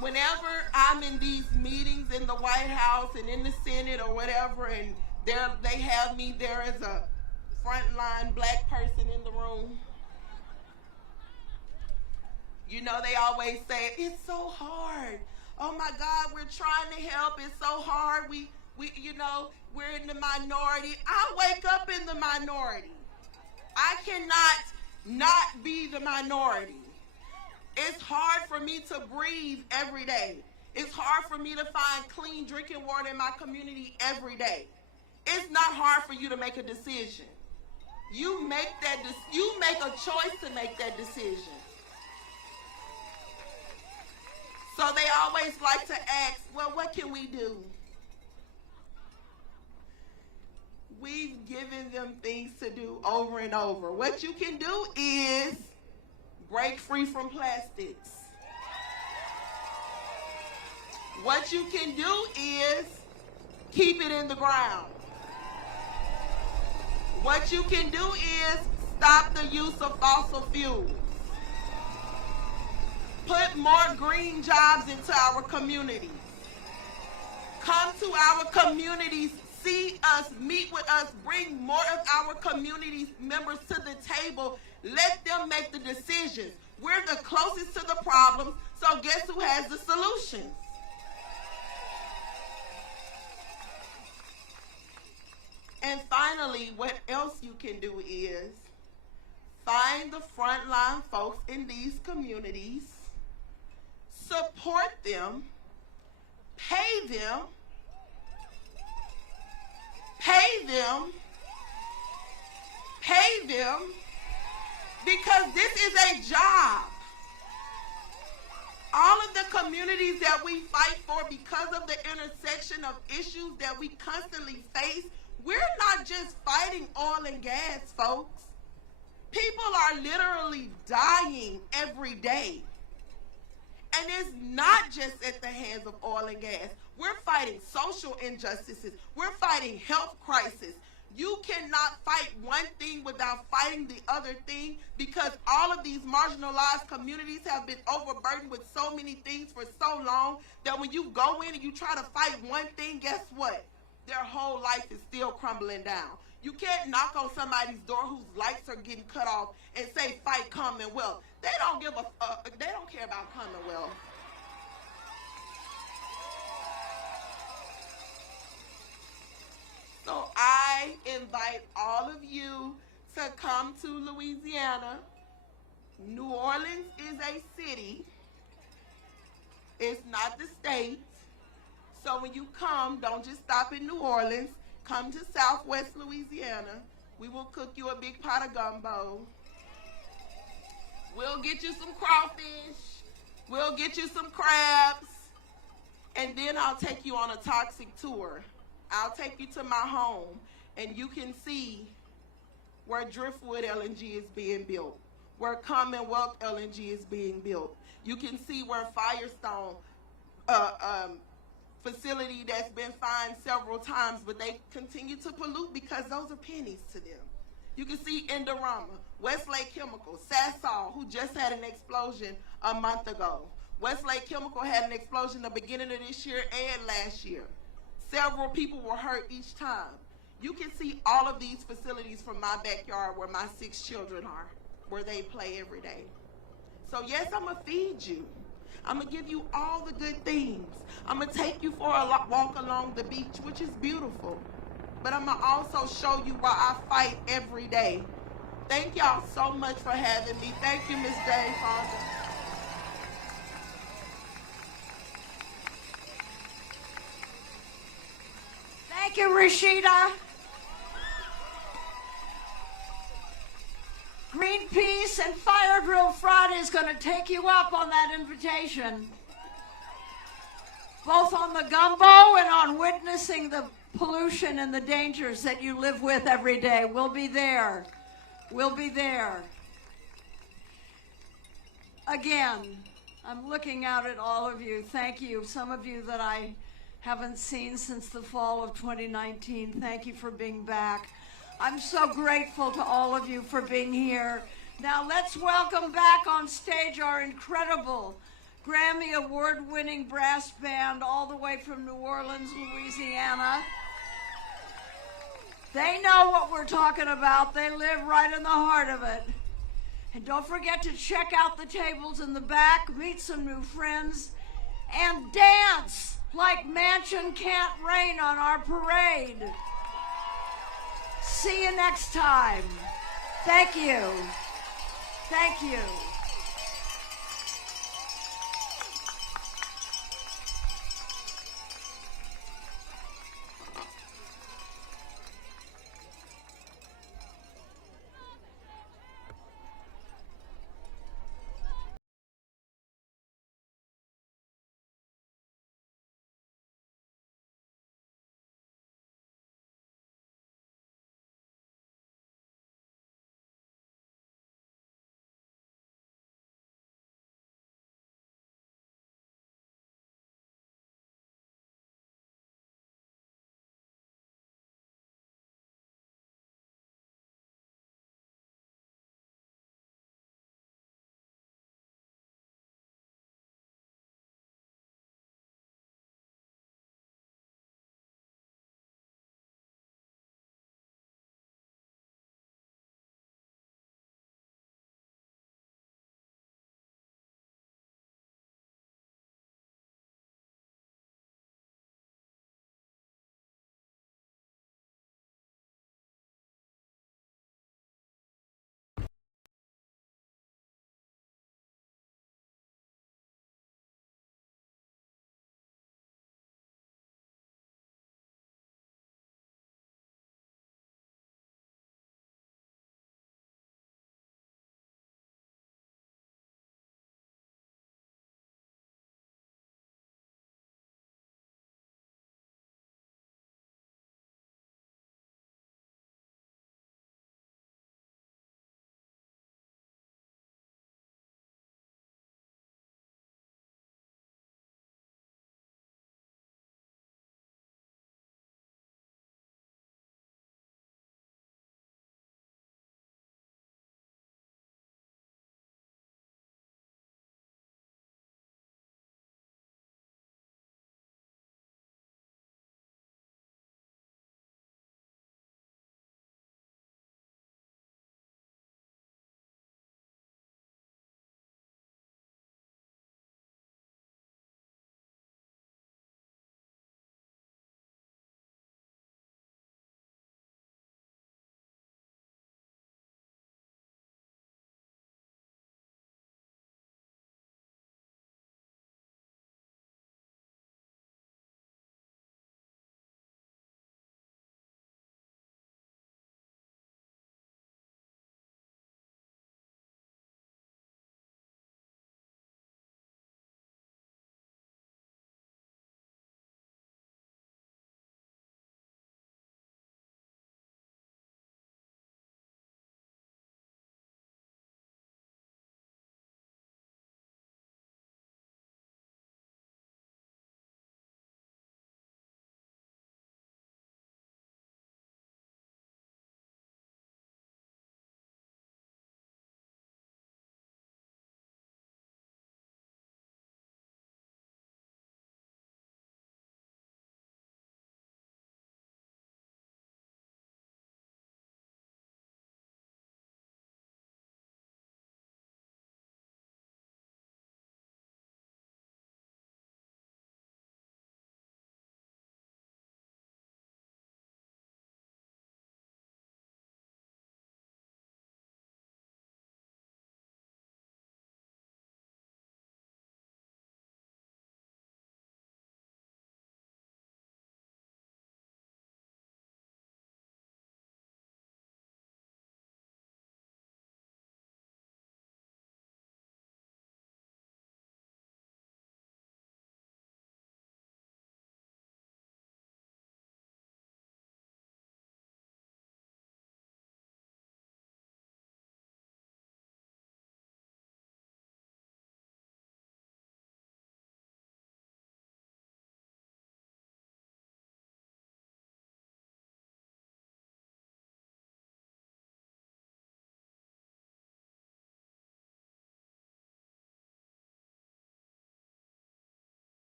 Whenever I'm in these meetings in the White House and in the Senate or whatever, and they have me there as a frontline black person in the room, you know, they always say, it's so hard. Oh my God, we're trying to help. It's so hard. We you know, we're in the minority. I wake up in the minority. I cannot not be the minority. It's hard for me to breathe every day. It's hard for me to find clean drinking water in my community every day. It's not hard for you to make a decision. You make a choice to make that decision. So they always like to ask, well, what can we do? We've given them things to do over and over. What you can do is break free from plastics. What you can do is keep it in the ground. What you can do is stop the use of fossil fuels. Put more green jobs into our communities. Come to our communities, see us, meet with us, bring more of our community members to the table. Let them make the decisions. We're the closest to the problem, so guess who has the solutions? And finally, what else you can do is find the frontline folks in these communities, support them, pay them, because this is a job. All of the communities that we fight for, because of the intersection of issues that we constantly face, we're not just fighting oil and gas, folks. People are literally dying every day. And it's not just at the hands of oil and gas. We're fighting social injustices. We're fighting health crisis. You cannot fight one thing without fighting the other thing, because all of these marginalized communities have been overburdened with so many things for so long that when you go in and you try to fight one thing, guess what? Their whole life is still crumbling down. You can't knock on somebody's door whose lights are getting cut off and say, fight Commonwealth. They don't they don't care about Commonwealth. So I invite all of you to come to Louisiana. New Orleans is a city. It's not the state. So when you come, don't just stop in New Orleans. Come to Southwest Louisiana. We will cook you a big pot of gumbo. We'll get you some crawfish. We'll get you some crabs. And then I'll take you on a toxic tour. I'll take you to my home, and you can see where Driftwood LNG is being built, where Commonwealth LNG is being built. You can see where Firestone facility that's been fined several times, but they continue to pollute because those are pennies to them. You can see Indorama, Westlake Chemical, Sasol, who just had an explosion a month ago. Westlake Chemical had an explosion the beginning of this year and last year. Several people were hurt each time. You can see all of these facilities from my backyard where my 6 children are, where they play every day. So yes, I'm gonna feed you. I'm gonna give you all the good things. I'm gonna take you for a walk along the beach, which is beautiful. But I'm gonna also show you why I fight every day. Thank y'all so much for having me. Thank you, Ms. Jane Fonda. Thank you, Rashida. Greenpeace and Fire Drill Friday is going to take you up on that invitation, both on the gumbo and on witnessing the pollution and the dangers that you live with every day. We'll be there. We'll be there. again, I'm looking out at all of you. Thank you. Some of you that I haven't seen since the fall of 2019. Thank you for being back. I'm so grateful to all of you for being here. Now let's welcome back on stage our incredible Grammy Award-winning brass band all the way from New Orleans, Louisiana. They know what we're talking about. They live right in the heart of it. And don't forget to check out the tables in the back, meet some new friends, and dance like Mansion Can't Rain on our parade. See you next time. Thank you. Thank you.